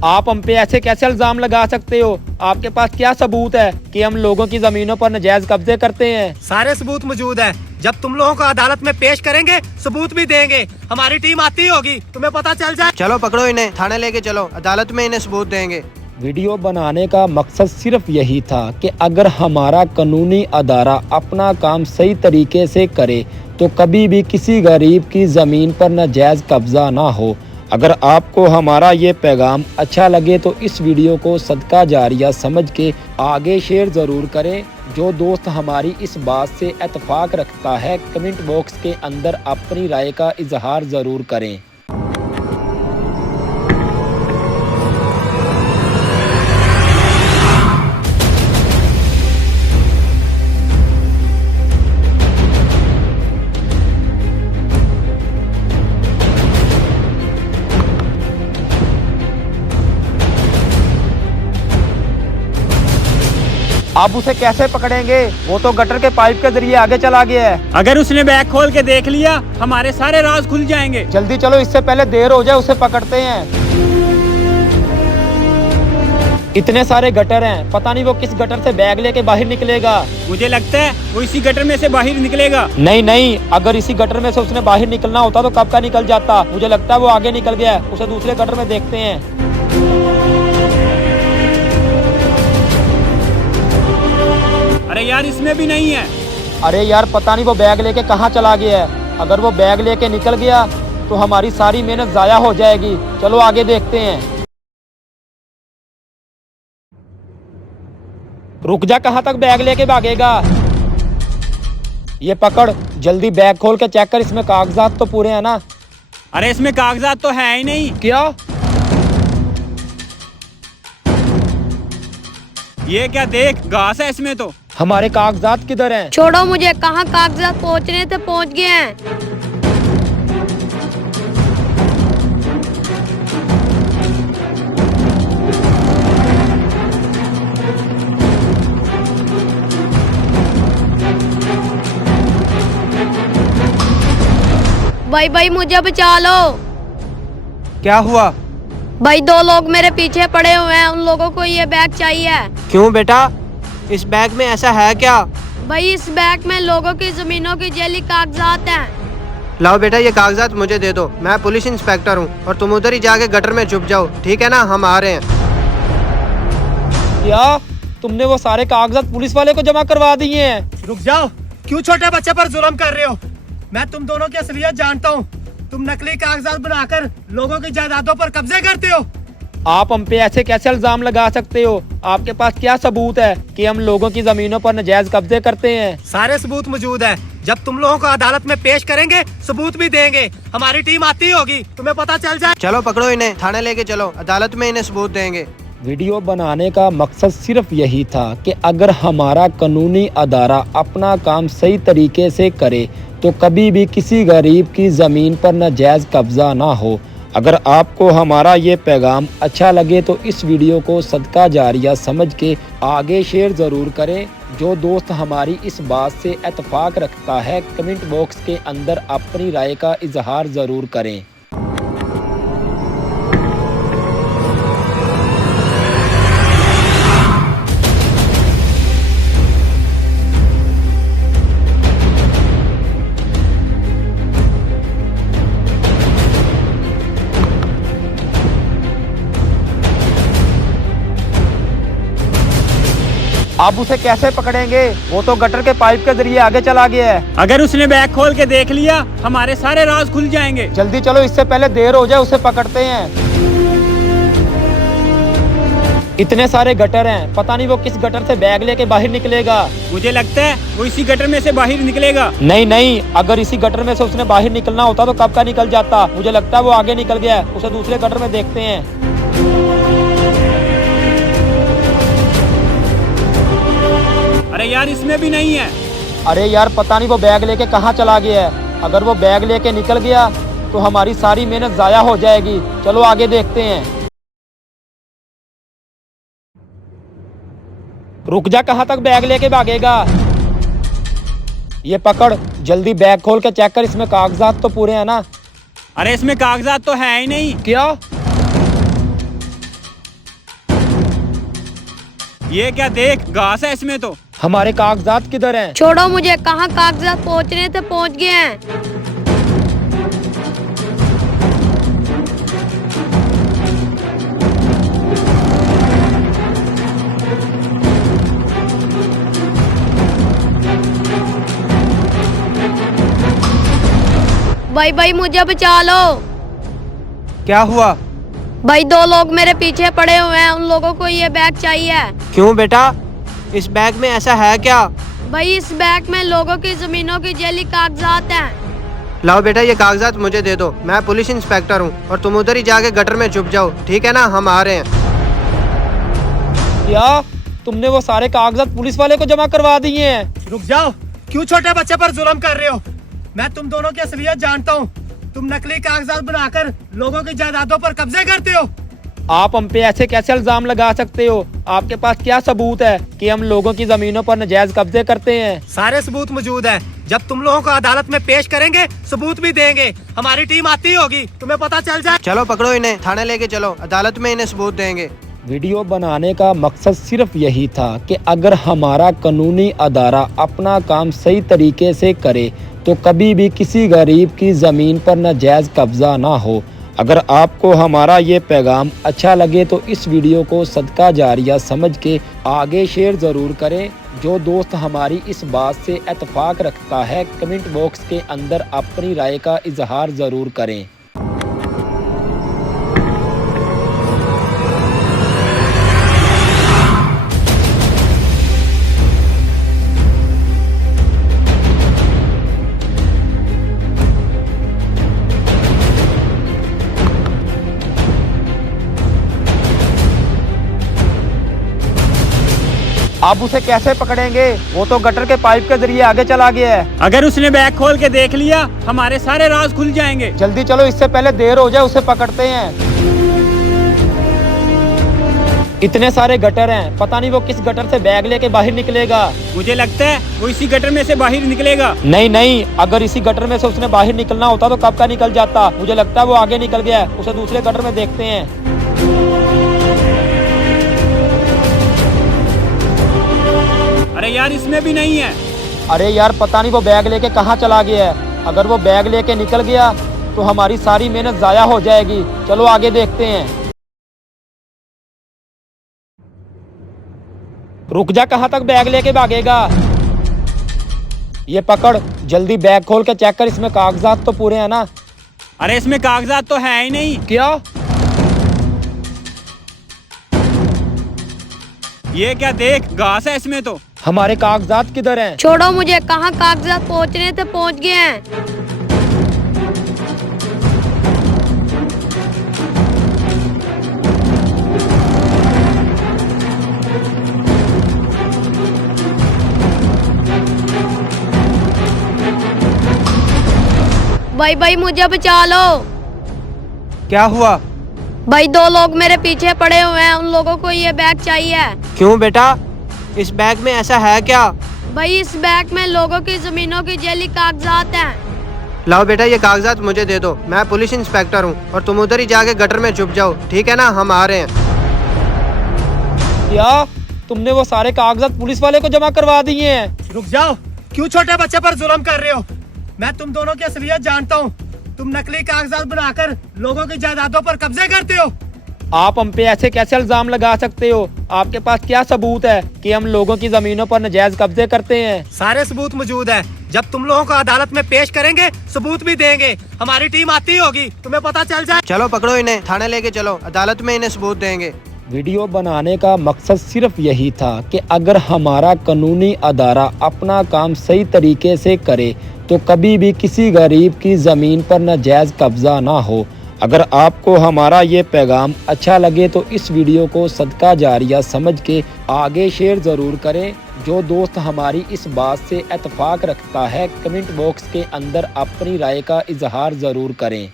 आप हम पे ऐसे कैसे इल्जाम लगा सकते हो? आपके पास क्या सबूत है कि हम लोगों की जमीनों पर नाजायज कब्जे करते हैं? सारे सबूत मौजूद है। जब तुम लोगों को अदालत में पेश करेंगे सबूत भी देंगे। हमारी टीम आती होगी, तुम्हें पता चल जाए। चलो पकड़ो इन्हें, थाने लेके चलो, अदालत में इन्हें सबूत देंगे। वीडियो बनाने का मकसद सिर्फ यही था कि अगर हमारा कानूनी अदारा अपना काम सही तरीके से करे तो कभी भी किसी गरीब की ज़मीन पर नाजायज कब्ज़ा ना हो। अगर आपको हमारा ये पैगाम अच्छा लगे तो इस वीडियो को सदका जारिया समझ के आगे शेयर ज़रूर करें। जो दोस्त हमारी इस बात से इत्तेफाक रखता है कमेंट बॉक्स के अंदर अपनी राय का इजहार ज़रूर करें। आप उसे कैसे पकड़ेंगे? वो तो गटर के पाइप के जरिए आगे चला गया है। अगर उसने बैग खोल के देख लिया हमारे सारे राज खुल जाएंगे। जल्दी चलो, इससे पहले देर हो जाए, उसे पकड़ते हैं। इतने सारे गटर हैं, पता नहीं वो किस गटर से बैग लेके बाहर निकलेगा। मुझे लगता है वो इसी गटर में से बाहर निकलेगा। नहीं, अगर इसी गटर में से उसने बाहर निकलना होता तो कब का निकल जाता। मुझे लगता है वो आगे निकल गया है, उसे दूसरे गटर में देखते हैं। अरे यार इसमें भी नहीं है। अरे यार पता नहीं वो बैग लेके कहाँ चला गया है। अगर वो बैग लेके निकल गया तो हमारी सारी मेहनत जाया हो जाएगी। चलो आगे देखते हैं। रुक जा, कहाँ तक बैग लेके भागेगा? ये पकड़, जल्दी बैग खोल के चेक कर, इसमें कागजात तो पूरे हैं ना? अरे इसमें कागजात तो है ही नहीं। क्या? ये क्या देख, घास है इसमें तो। हमारे कागजात किधर हैं? छोड़ो मुझे, कहाँ कागजात पहुँचने थे पहुँच गए हैं। भाई मुझे बचा लो। क्या हुआ? भाई 2 लोग मेरे पीछे पड़े हुए हैं, उन लोगों को ये बैग चाहिए। क्यों बेटा, इस बैग में ऐसा है क्या? भाई इस बैग में लोगों की जमीनों की जैली कागजात हैं। लाओ बेटा, ये कागजात मुझे दे दो। मैं पुलिस इंस्पेक्टर हूँ और तुम उधर ही जाके गटर में छुप जाओ, ठीक है ना? हम आ रहे हैं। क्या तुमने वो सारे कागजात पुलिस वाले को जमा करवा दिए हैं? रुक जाओ, क्यों छोटे बच्चे पर जुल्म कर रहे हो? मैं तुम दोनों की असलियत जानता हूँ। तुम नकली कागजात बनाकर लोगों की जायदादों पर कब्जे करते हो। आप हम पे ऐसे कैसे इल्जाम लगा सकते हो? आपके पास क्या सबूत है कि हम लोगों की जमीनों पर नाजायज कब्जे करते हैं? सारे सबूत मौजूद है। जब तुम लोगों को अदालत में पेश करेंगे, सबूत भी देंगे। हमारी टीम आती होगी, तुम्हें पता चल जाए। चलो पकड़ो इन्हें, थाने लेके चलो, अदालत में इन्हें सबूत देंगे। वीडियो बनाने का मकसद सिर्फ यही था कि अगर हमारा कानूनी अदारा अपना काम सही तरीके से करे तो कभी भी किसी गरीब की ज़मीन पर नाजायज़ कब्ज़ा ना हो। अगर आपको हमारा ये पैगाम अच्छा लगे तो इस वीडियो को सदका जारिया समझ के आगे शेयर ज़रूर करें। जो दोस्त हमारी इस बात से इत्तेफाक रखता है, कमेंट बॉक्स के अंदर अपनी राय का इजहार ज़रूर करें। आप उसे कैसे पकड़ेंगे? वो तो गटर के पाइप के जरिए आगे चला गया है। अगर उसने बैग खोल के देख लिया, हमारे सारे राज खुल जाएंगे। जल्दी चलो, इससे पहले देर हो जाए, उसे पकड़ते हैं। इतने सारे गटर हैं, पता नहीं वो किस गटर से बैग लेके बाहर निकलेगा। मुझे लगता है वो इसी गटर में से बाहर निकलेगा। नहीं, अगर इसी गटर में से उसने बाहर निकलना होता तो कब का निकल जाता। मुझे लगता है वो आगे निकल गया है, उसे दूसरे गटर में देखते हैं। अरे यार, इसमें भी नहीं है। अरे यार, पता नहीं वो बैग लेके कहाँ चला गया है। अगर वो बैग लेके निकल गया तो हमारी सारी मेहनत जाया हो जाएगी। चलो आगे देखते हैं। रुक जा, कहाँ तक बैग लेके भागेगा? ये पकड़, जल्दी बैग खोल के चेक कर, इसमें कागजात तो पूरे हैं ना? अरे इसमें कागजात तो है ही नहीं। क्या? ये क्या देख, घास है इसमें तो। हमारे कागजात किधर हैं? छोड़ो मुझे, कहाँ कागजात पहुँचने थे पहुँच गए हैं। भाई मुझे बचा लो। क्या हुआ? भाई 2 लोग मेरे पीछे पड़े हुए हैं, उन लोगों को ये बैग चाहिए। क्यों बेटा, इस बैग में ऐसा है क्या? भाई इस बैग में लोगों की जमीनों की जैली कागजात हैं। लाओ बेटा, ये कागजात मुझे दे दो। मैं पुलिस इंस्पेक्टर हूँ और तुम उधर ही जाके गटर में छुप जाओ, ठीक है ना? हम आ रहे हैं। क्या तुमने वो सारे कागजात पुलिस वाले को जमा करवा दिए हैं? रुक जाओ, क्यों छोटे बच्चे पर जुल्म कर रहे हो? मैं तुम दोनों की असलियत जानता हूँ। तुम नकली कागजात बनाकर लोगों की जायदादों पर कब्जे करते हो। आप हम पे ऐसे कैसे इल्जाम लगा सकते हो? आपके पास क्या सबूत है कि हम लोगों की जमीनों पर नाजायज कब्जे करते हैं? सारे सबूत मौजूद है। जब तुम लोगों को अदालत में पेश करेंगे, सबूत भी देंगे। हमारी टीम आती होगी, तुम्हें पता चल जाए। चलो पकड़ो इन्हें, थाने लेके चलो, अदालत में इन्हें सबूत देंगे। वीडियो बनाने का मकसद सिर्फ यही था कि अगर हमारा कानूनी अदारा अपना काम सही तरीके से करे तो कभी भी किसी गरीब की ज़मीन पर नाजायज़ कब्ज़ा ना हो। अगर आपको हमारा ये पैगाम अच्छा लगे तो इस वीडियो को सदका जारिया समझ के आगे शेयर ज़रूर करें। जो दोस्त हमारी इस बात से इत्तेफाक रखता है, कमेंट बॉक्स के अंदर अपनी राय का इजहार ज़रूर करें। अब उसे कैसे पकड़ेंगे? वो तो गटर के पाइप के जरिए आगे चला गया है। अगर उसने बैग खोल के देख लिया हमारे सारे राज खुल जाएंगे। जल्दी चलो, इससे पहले देर हो जाए, उसे पकड़ते हैं। इतने सारे गटर हैं, पता नहीं वो किस गटर से बैग लेके बाहर निकलेगा। मुझे लगता है वो इसी गटर में से बाहर निकलेगा। नहीं नहीं, अगर इसी गटर में से उसने बाहर निकलना होता तो कब का निकल जाता। मुझे लगता है वो आगे निकल गया है, उसे दूसरे गटर में देखते हैं। अरे यार इसमें भी नहीं है। अरे यार पता नहीं वो बैग लेके कहाँ चला गया है। अगर वो बैग लेके निकल गया तो हमारी सारी मेहनत जाया हो जाएगी। चलो आगे देखते हैं। रुक जा, कहाँ तक बैग लेके भागेगा? ये पकड़, जल्दी बैग खोल के चेक कर, इसमें कागजात तो पूरे हैं ना? अरे इसमें कागजात तो है ही नहीं। क्या? ये क्या देख, घास है इसमें तो। हमारे कागजात किधर हैं? छोड़ो मुझे, कहाँ कागजात पहुँचने थे पहुँच गए हैं। भाई भाई मुझे बचा लो। क्या हुआ? भाई 2 लोग मेरे पीछे पड़े हुए हैं, उन लोगों को ये बैग चाहिए। क्यों बेटा, इस बैग में ऐसा है क्या? भाई इस बैग में लोगों की जमीनों की जैली कागजात हैं। लाओ बेटा, ये कागजात मुझे दे दो। मैं पुलिस इंस्पेक्टर हूँ और तुम उधर ही जाके गटर में छुप जाओ, ठीक है ना? हम आ रहे हैं। क्या तुमने वो सारे कागजात पुलिस वाले को जमा करवा दिए हैं? रुक जाओ, क्यों छोटे बच्चे पर जुल्म कर रहे हो? मैं तुम दोनों की असलियत जानता हूँ। तुम नकली कागजात बनाकर लोगों की जायदादों पर कब्जे करते हो। आप हम पे ऐसे कैसे इल्जाम लगा सकते हो? आपके पास क्या सबूत है कि हम लोगों की जमीनों पर नजायज कब्जे करते हैं? सारे सबूत मौजूद है। जब तुम लोगों को अदालत में पेश करेंगे सबूत भी देंगे। हमारी टीम आती होगी, तुम्हें पता चल जाए। चलो पकड़ो इन्हें, थाने लेके चलो, अदालत में इन्हें सबूत देंगे। वीडियो बनाने का मकसद सिर्फ यही था कि अगर हमारा कानूनी अदारा अपना काम सही तरीके से करे तो कभी भी किसी गरीब की ज़मीन पर नाजायज़ कब्ज़ा ना हो। अगर आपको हमारा ये पैगाम अच्छा लगे तो इस वीडियो को सदका जारिया समझ के आगे शेयर ज़रूर करें। जो दोस्त हमारी इस बात से इत्तेफाक रखता है कमेंट बॉक्स के अंदर अपनी राय का इजहार ज़रूर करें।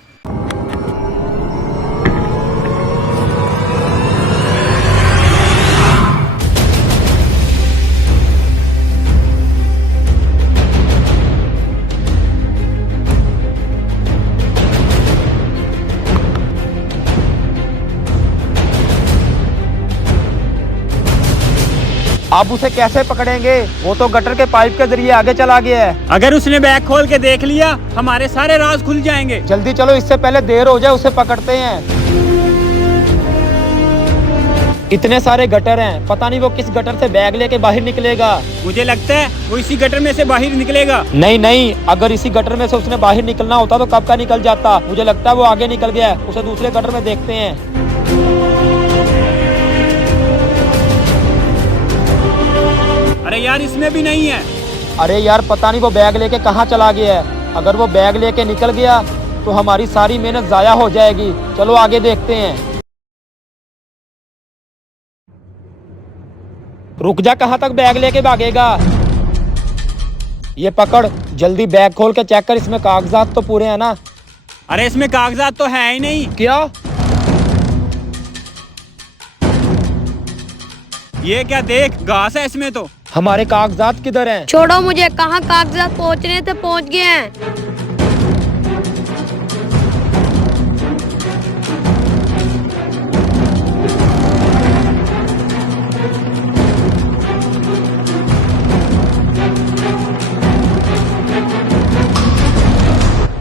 अब उसे कैसे पकड़ेंगे? वो तो गटर के पाइप के जरिए आगे चला गया है। अगर उसने बैग खोल के देख लिया हमारे सारे राज खुल जाएंगे। जल्दी चलो, इससे पहले देर हो जाए, उसे पकड़ते हैं। इतने सारे गटर हैं, पता नहीं वो किस गटर से बैग लेके बाहर निकलेगा। मुझे लगता है वो इसी गटर में से बाहर निकलेगा। नहीं नहीं, अगर इसी गटर में से उसने बाहर निकलना होता तो कब का निकल जाता। मुझे लगता है वो आगे निकल गया है, उसे दूसरे गटर में देखते हैं। अरे यार इसमें भी नहीं है। अरे यार पता नहीं वो बैग लेके कहाँ चला गया है। अगर वो बैग लेके निकल गया तो हमारी सारी मेहनत जाया हो जाएगी। चलो आगे देखते हैं। रुक जा, कहाँ तक बैग लेके भागेगा? ये पकड़, जल्दी बैग खोल के चेक कर, इसमें कागजात तो पूरे हैं ना? अरे इसमें कागजात तो है ही नहीं। क्या? ये क्या देख, घास है इसमें तो। हमारे कागजात किधर हैं? छोड़ो मुझे, कहाँ कागजात पहुँचने थे पहुँच गए हैं।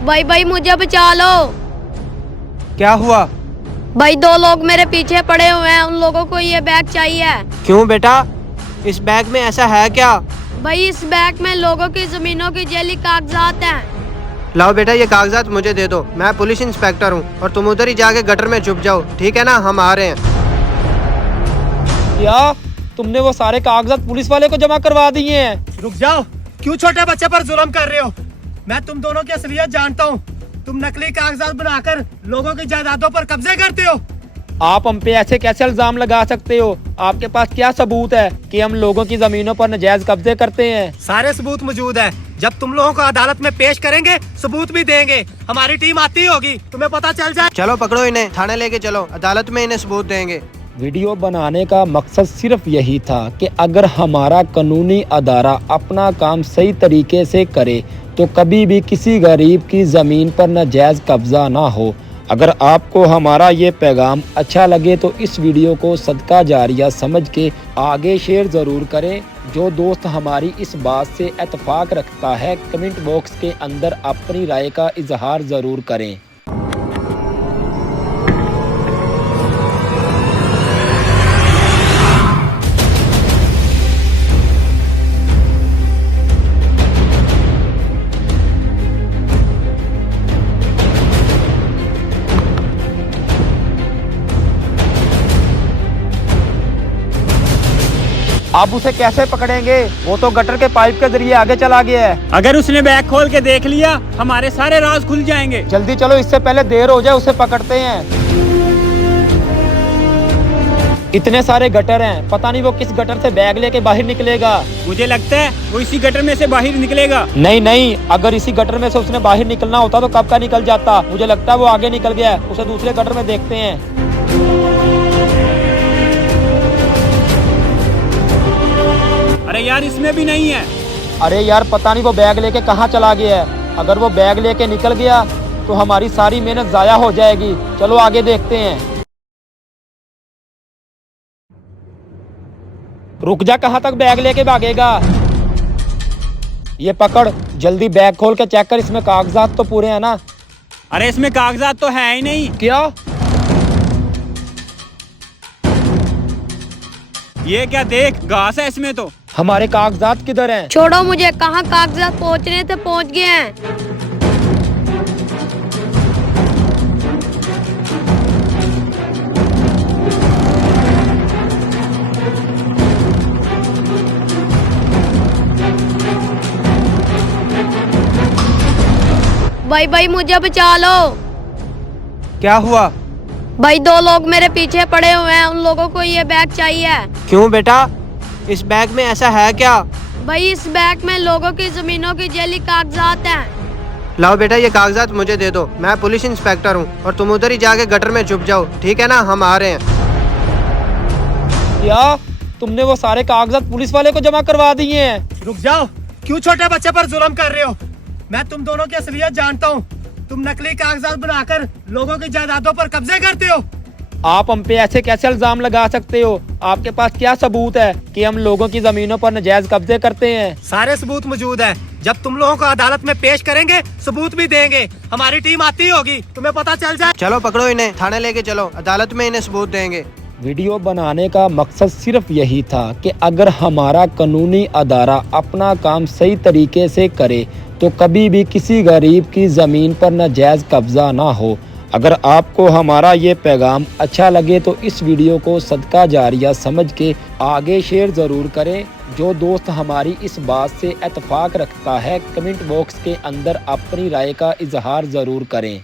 भाई भाई मुझे बचा लो। क्या हुआ? भाई 2 लोग मेरे पीछे पड़े हुए हैं, उन लोगों को ये बैग चाहिए। क्यों बेटा, इस बैग में ऐसा है क्या? भाई इस बैग में लोगों की जमीनों की जैली कागजात हैं। लाओ बेटा, ये कागजात मुझे दे दो। मैं पुलिस इंस्पेक्टर हूँ और तुम उधर ही जाके गटर में छुप जाओ, ठीक है ना? हम आ रहे हैं। क्या तुमने वो सारे कागजात पुलिस वाले को जमा करवा दिए हैं? रुक जाओ, क्यों छोटे बच्चे पर जुल्म कर रहे हो? मैं तुम दोनों की असलियत जानता हूँ। तुम नकली कागजात बनाकर लोगों की जायदादों पर कब्जे करते हो। आप हम पे ऐसे कैसे इल्जाम लगा सकते हो? आपके पास क्या सबूत है कि हम लोगों की जमीनों पर नाजायज कब्जे करते हैं? सारे सबूत मौजूद है। जब तुम लोगों को अदालत में पेश करेंगे सबूत भी देंगे। हमारी टीम आती होगी, तुम्हें पता चल जाए। चलो पकड़ो इन्हें, थाने लेके चलो, अदालत में इन्हें सबूत देंगे। वीडियो बनाने का मकसद सिर्फ यही था कि अगर हमारा कानूनी अदारा अपना काम सही तरीके से करे तो कभी भी किसी गरीब की ज़मीन पर नाजायज कब्जा ना हो। अगर आपको हमारा ये पैगाम अच्छा लगे तो इस वीडियो को सदका जारिया समझ के आगे शेयर ज़रूर करें। जो दोस्त हमारी इस बात से इत्तेफाक रखता है कमेंट बॉक्स के अंदर अपनी राय का इजहार ज़रूर करें। आप उसे कैसे पकड़ेंगे? वो तो गटर के पाइप के जरिए आगे चला गया है। अगर उसने बैग खोल के देख लिया हमारे सारे राज खुल जाएंगे। जल्दी चलो, इससे पहले देर हो जाए, उसे पकड़ते हैं। इतने सारे गटर हैं, पता नहीं वो किस गटर से बैग लेके बाहर निकलेगा। मुझे लगता है वो इसी गटर में से बाहर निकलेगा। नहीं, अगर इसी गटर में से उसने बाहर निकलना होता तो कब का निकल जाता। मुझे लगता है वो आगे निकल गया है, उसे दूसरे गटर में देखते हैं। अरे यार इसमें भी नहीं है। अरे यार पता नहीं वो बैग लेके कहाँ चला गया है। अगर वो बैग लेके निकल गया तो हमारी सारी मेहनत जाया हो जाएगी। चलो आगे देखते हैं। रुक जा, कहाँ तक बैग लेके भागेगा? ये पकड़, जल्दी बैग खोल के चेक कर, इसमें कागजात तो पूरे हैं ना? अरे इसमें कागजात तो है ही नहीं। क्या? ये क्या देख, घास है इसमें तो। हमारे कागजात किधर हैं? छोड़ो मुझे, कहाँ कागजात पहुँचने थे पहुँच गए हैं। भाई मुझे बचा लो। क्या हुआ? भाई 2 लोग मेरे पीछे पड़े हुए हैं, उन लोगों को ये बैग चाहिए। क्यों बेटा, इस बैग में ऐसा है क्या? भाई इस बैग में लोगों की जमीनों की जेली कागजात हैं। लाओ बेटा, ये कागजात मुझे दे दो। मैं पुलिस इंस्पेक्टर हूँ और तुम उधर ही जाके गटर में छुप जाओ, ठीक है ना? हम आ रहे हैं। क्या तुमने वो सारे कागजात पुलिस वाले को जमा करवा दिए हैं? रुक जाओ, क्यों छोटे बच्चे पर जुल्म कर रहे हो? मैं तुम दोनों की असलियत जानता हूँ। तुम नकली कागजात बनाकर लोगों की जायदादों पर कब्जे करते हो। आप हम पे ऐसे कैसे इल्जाम लगा सकते हो? आपके पास क्या सबूत है कि हम लोगों की जमीनों पर नाजायज कब्जे करते हैं? सारे सबूत मौजूद है। जब तुम लोगों को अदालत में पेश करेंगे सबूत भी देंगे। हमारी टीम आती होगी, तुम्हें पता चल जाए। चलो पकड़ो इन्हें, थाने लेके चलो, अदालत में इन्हें सबूत देंगे। वीडियो बनाने का मकसद सिर्फ यही था कि अगर हमारा कानूनी अदारा अपना काम सही तरीके से करे तो कभी भी किसी गरीब की ज़मीन पर नाजायज कब्जा ना हो। अगर आपको हमारा ये पैगाम अच्छा लगे तो इस वीडियो को सदका जारिया समझ के आगे शेयर ज़रूर करें। जो दोस्त हमारी इस बात से इत्तेफाक रखता है कमेंट बॉक्स के अंदर अपनी राय का इजहार ज़रूर करें।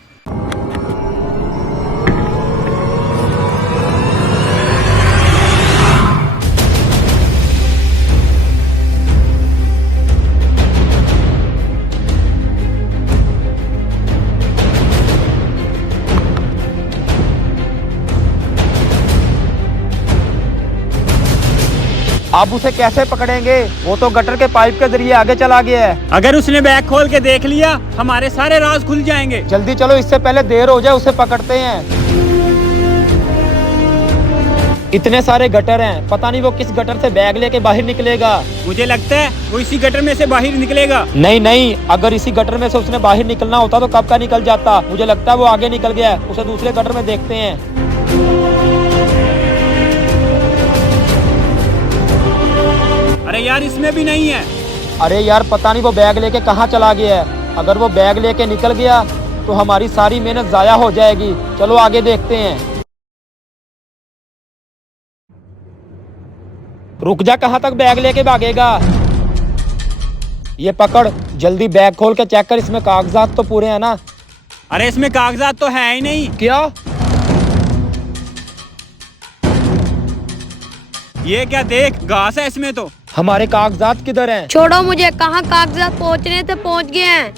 आप उसे कैसे पकड़ेंगे? वो तो गटर के पाइप के जरिए आगे चला गया है। अगर उसने बैग खोल के देख लिया हमारे सारे राज खुल जाएंगे। जल्दी चलो, इससे पहले देर हो जाए, उसे पकड़ते हैं। इतने सारे गटर हैं, पता नहीं वो किस गटर से बैग लेके बाहर निकलेगा। मुझे लगता है वो इसी गटर में से बाहर निकलेगा। नहीं, अगर इसी गटर में से उसने बाहर निकलना होता तो कब का निकल जाता। मुझे लगता है वो आगे निकल गया है, उसे दूसरे गटर में देखते हैं। अरे यार इसमें भी नहीं है। अरे यार पता नहीं वो बैग लेके कहाँ चला गया है। अगर वो बैग लेके निकल गया तो हमारी सारी मेहनत जाया हो जाएगी। चलो आगे देखते हैं। रुक जा, कहाँ तक बैग लेके भागेगा? ये पकड़, जल्दी बैग खोल के चेक कर, इसमें कागजात तो पूरे हैं ना? अरे इसमें कागजात तो है ही नहीं। क्या? ये क्या देख, घास है इसमें तो। हमारे कागजात किधर हैं? छोड़ो मुझे, कहाँ कागजात पहुँचने थे पहुँच गए हैं।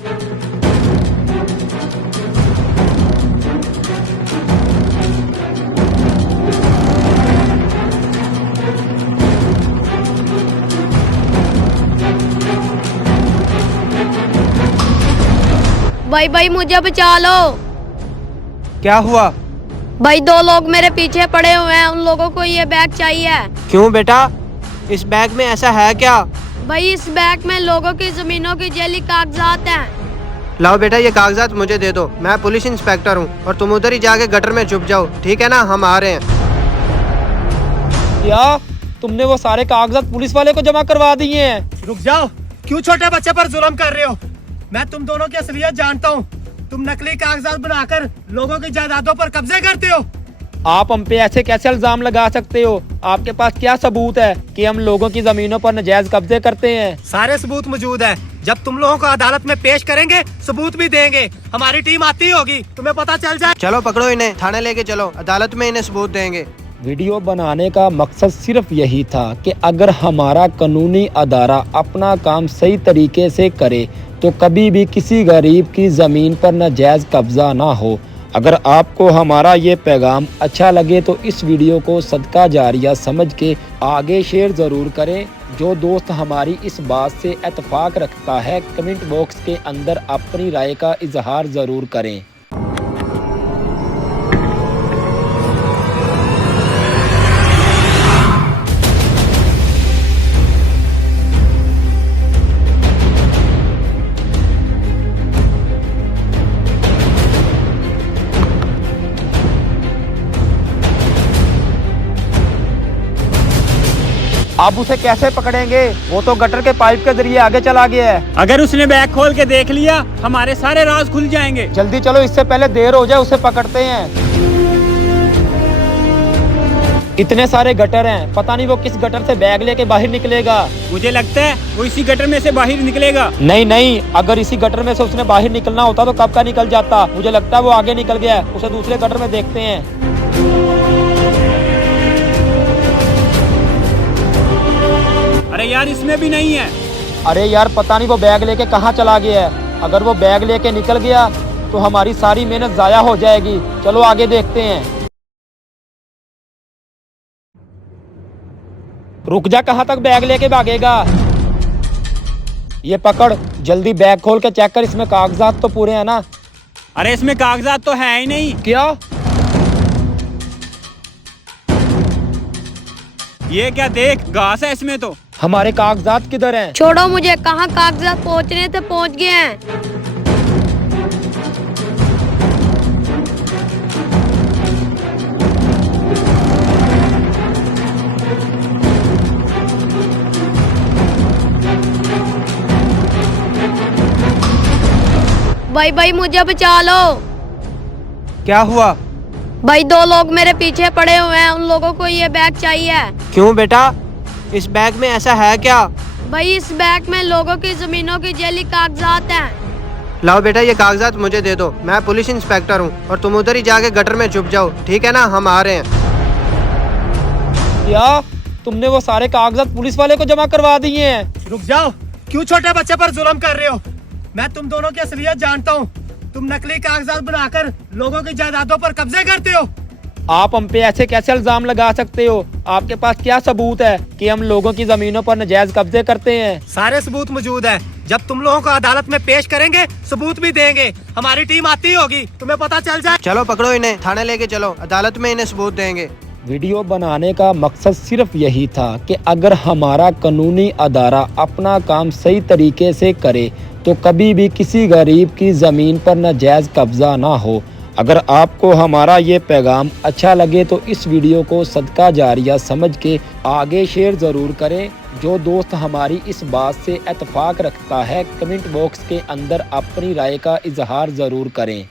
भाई भाई मुझे बचा लो। क्या हुआ? भाई 2 लोग मेरे पीछे पड़े हुए हैं, उन लोगों को ये बैग चाहिए। क्यों बेटा, इस बैग में ऐसा है क्या? भाई इस बैग में लोगों की जमीनों की जैली कागजात हैं। लाओ बेटा, ये कागजात मुझे दे दो। मैं पुलिस इंस्पेक्टर हूँ और तुम उधर ही जाके गटर में छुप जाओ, ठीक है ना? हम आ रहे हैं। क्या तुमने वो सारे कागजात पुलिस वाले को जमा करवा दिए हैं? रुक जाओ, क्यों छोटे बच्चे पर जुल्म कर रहे हो? मैं तुम दोनों की असलियत जानता हूँ। तुम नकली कागजात बनाकर लोगों की जायदादों पर कब्जे करते हो। आप हम पे ऐसे कैसे इल्जाम लगा सकते हो? आपके पास क्या सबूत है कि हम लोगों की जमीनों पर नाजायज कब्जे करते हैं? सारे सबूत मौजूद है। जब तुम लोगों को अदालत में पेश करेंगे, सबूत भी देंगे। हमारी टीम आती होगी, तुम्हें पता चल जाए। चलो पकड़ो इन्हें, थाने लेके चलो, अदालत में इन्हें सबूत देंगे। वीडियो बनाने का मकसद सिर्फ यही था कि अगर हमारा कानूनी अदारा अपना काम सही तरीके से करे तो कभी भी किसी गरीब की ज़मीन पर नाजायज कब्जा ना हो। अगर आपको हमारा ये पैगाम अच्छा लगे तो इस वीडियो को सदका जारिया समझ के आगे शेयर ज़रूर करें। जो दोस्त हमारी इस बात से इत्तेफाक रखता है, कमेंट बॉक्स के अंदर अपनी राय का इजहार ज़रूर करें। आप उसे कैसे पकड़ेंगे? वो तो गटर के पाइप के जरिए आगे चला गया है। अगर उसने बैग खोल के देख लिया, हमारे सारे राज खुल जाएंगे। जल्दी चलो, इससे पहले देर हो जाए, उसे पकड़ते हैं। इतने सारे गटर हैं, पता नहीं वो किस गटर से बैग लेके बाहर निकलेगा। मुझे लगता है वो इसी गटर में से बाहर निकलेगा। नहीं नहीं, अगर इसी गटर में से उसने बाहर निकलना होता तो कब का निकल जाता। मुझे लगता है वो आगे निकल गया है, उसे दूसरे गटर में देखते हैं। अरे यार, इसमें भी नहीं है। अरे यार, पता नहीं वो बैग लेके कहाँ चला गया है। अगर वो बैग लेके निकल गया तो हमारी सारी मेहनत जाया हो जाएगी। चलो आगे देखते हैं। रुक जा, कहाँ तक बैग लेके भागेगा? ये पकड़, जल्दी बैग खोल के चेक कर, इसमें कागजात तो पूरे हैं ना? अरे इसमें कागजात तो है ही नहीं। क्या? ये क्या देख, घास है इसमें तो। हमारे कागजात किधर हैं? छोड़ो मुझे, कहाँ कागजात पहुँचने थे पहुँच गए हैं। भाई भाई मुझे बचा लो। क्या हुआ? भाई 2 लोग मेरे पीछे पड़े हुए हैं, उन लोगों को ये बैग चाहिए। क्यों बेटा, इस बैग में ऐसा है क्या? भाई इस बैग में लोगों की जमीनों की जैली कागजात हैं। लाओ बेटा, ये कागजात मुझे दे दो। मैं पुलिस इंस्पेक्टर हूँ और तुम उधर ही जाके गटर में छुप जाओ, ठीक है ना? हम आ रहे हैं। क्या तुमने वो सारे कागजात पुलिस वाले को जमा करवा दिए हैं? रुक जाओ, क्यों छोटे बच्चे पर जुल्म कर रहे हो? मैं तुम दोनों की असलियत जानता हूँ। तुम नकली कागजात बनाकर लोगों की जायदादों पर कब्जे करते हो। आप हम पे ऐसे कैसे इल्जाम लगा सकते हो? आपके पास क्या सबूत है कि हम लोगों की जमीनों पर नाजायज कब्जे करते हैं? सारे सबूत मौजूद है। जब तुम लोगों को अदालत में पेश करेंगे, सबूत भी देंगे। हमारी टीम आती होगी, तुम्हें पता चल जाए। चलो पकड़ो इन्हें, थाने लेके चलो, अदालत में इन्हें सबूत देंगे। वीडियो बनाने का मकसद सिर्फ यही था कि अगर हमारा कानूनी अदारा अपना काम सही तरीके से करे तो कभी भी किसी गरीब की ज़मीन पर नाजायज कब्जा ना हो। अगर आपको हमारा ये पैगाम अच्छा लगे तो इस वीडियो को सदका जारिया समझ के आगे शेयर ज़रूर करें। जो दोस्त हमारी इस बात से इत्तेफाक रखता है, कमेंट बॉक्स के अंदर अपनी राय का इजहार ज़रूर करें।